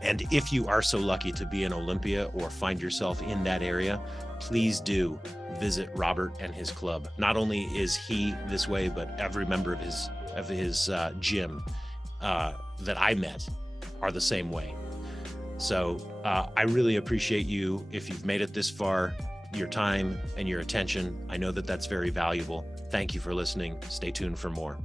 And if you are so lucky to be in Olympia or find yourself in that area, please do visit Robert and his club. Not only is he this way, but every member of his gym that I met are the same way. So I really appreciate you, if you've made it this far, your time and your attention. I know that that's very valuable. Thank you for listening. Stay tuned for more.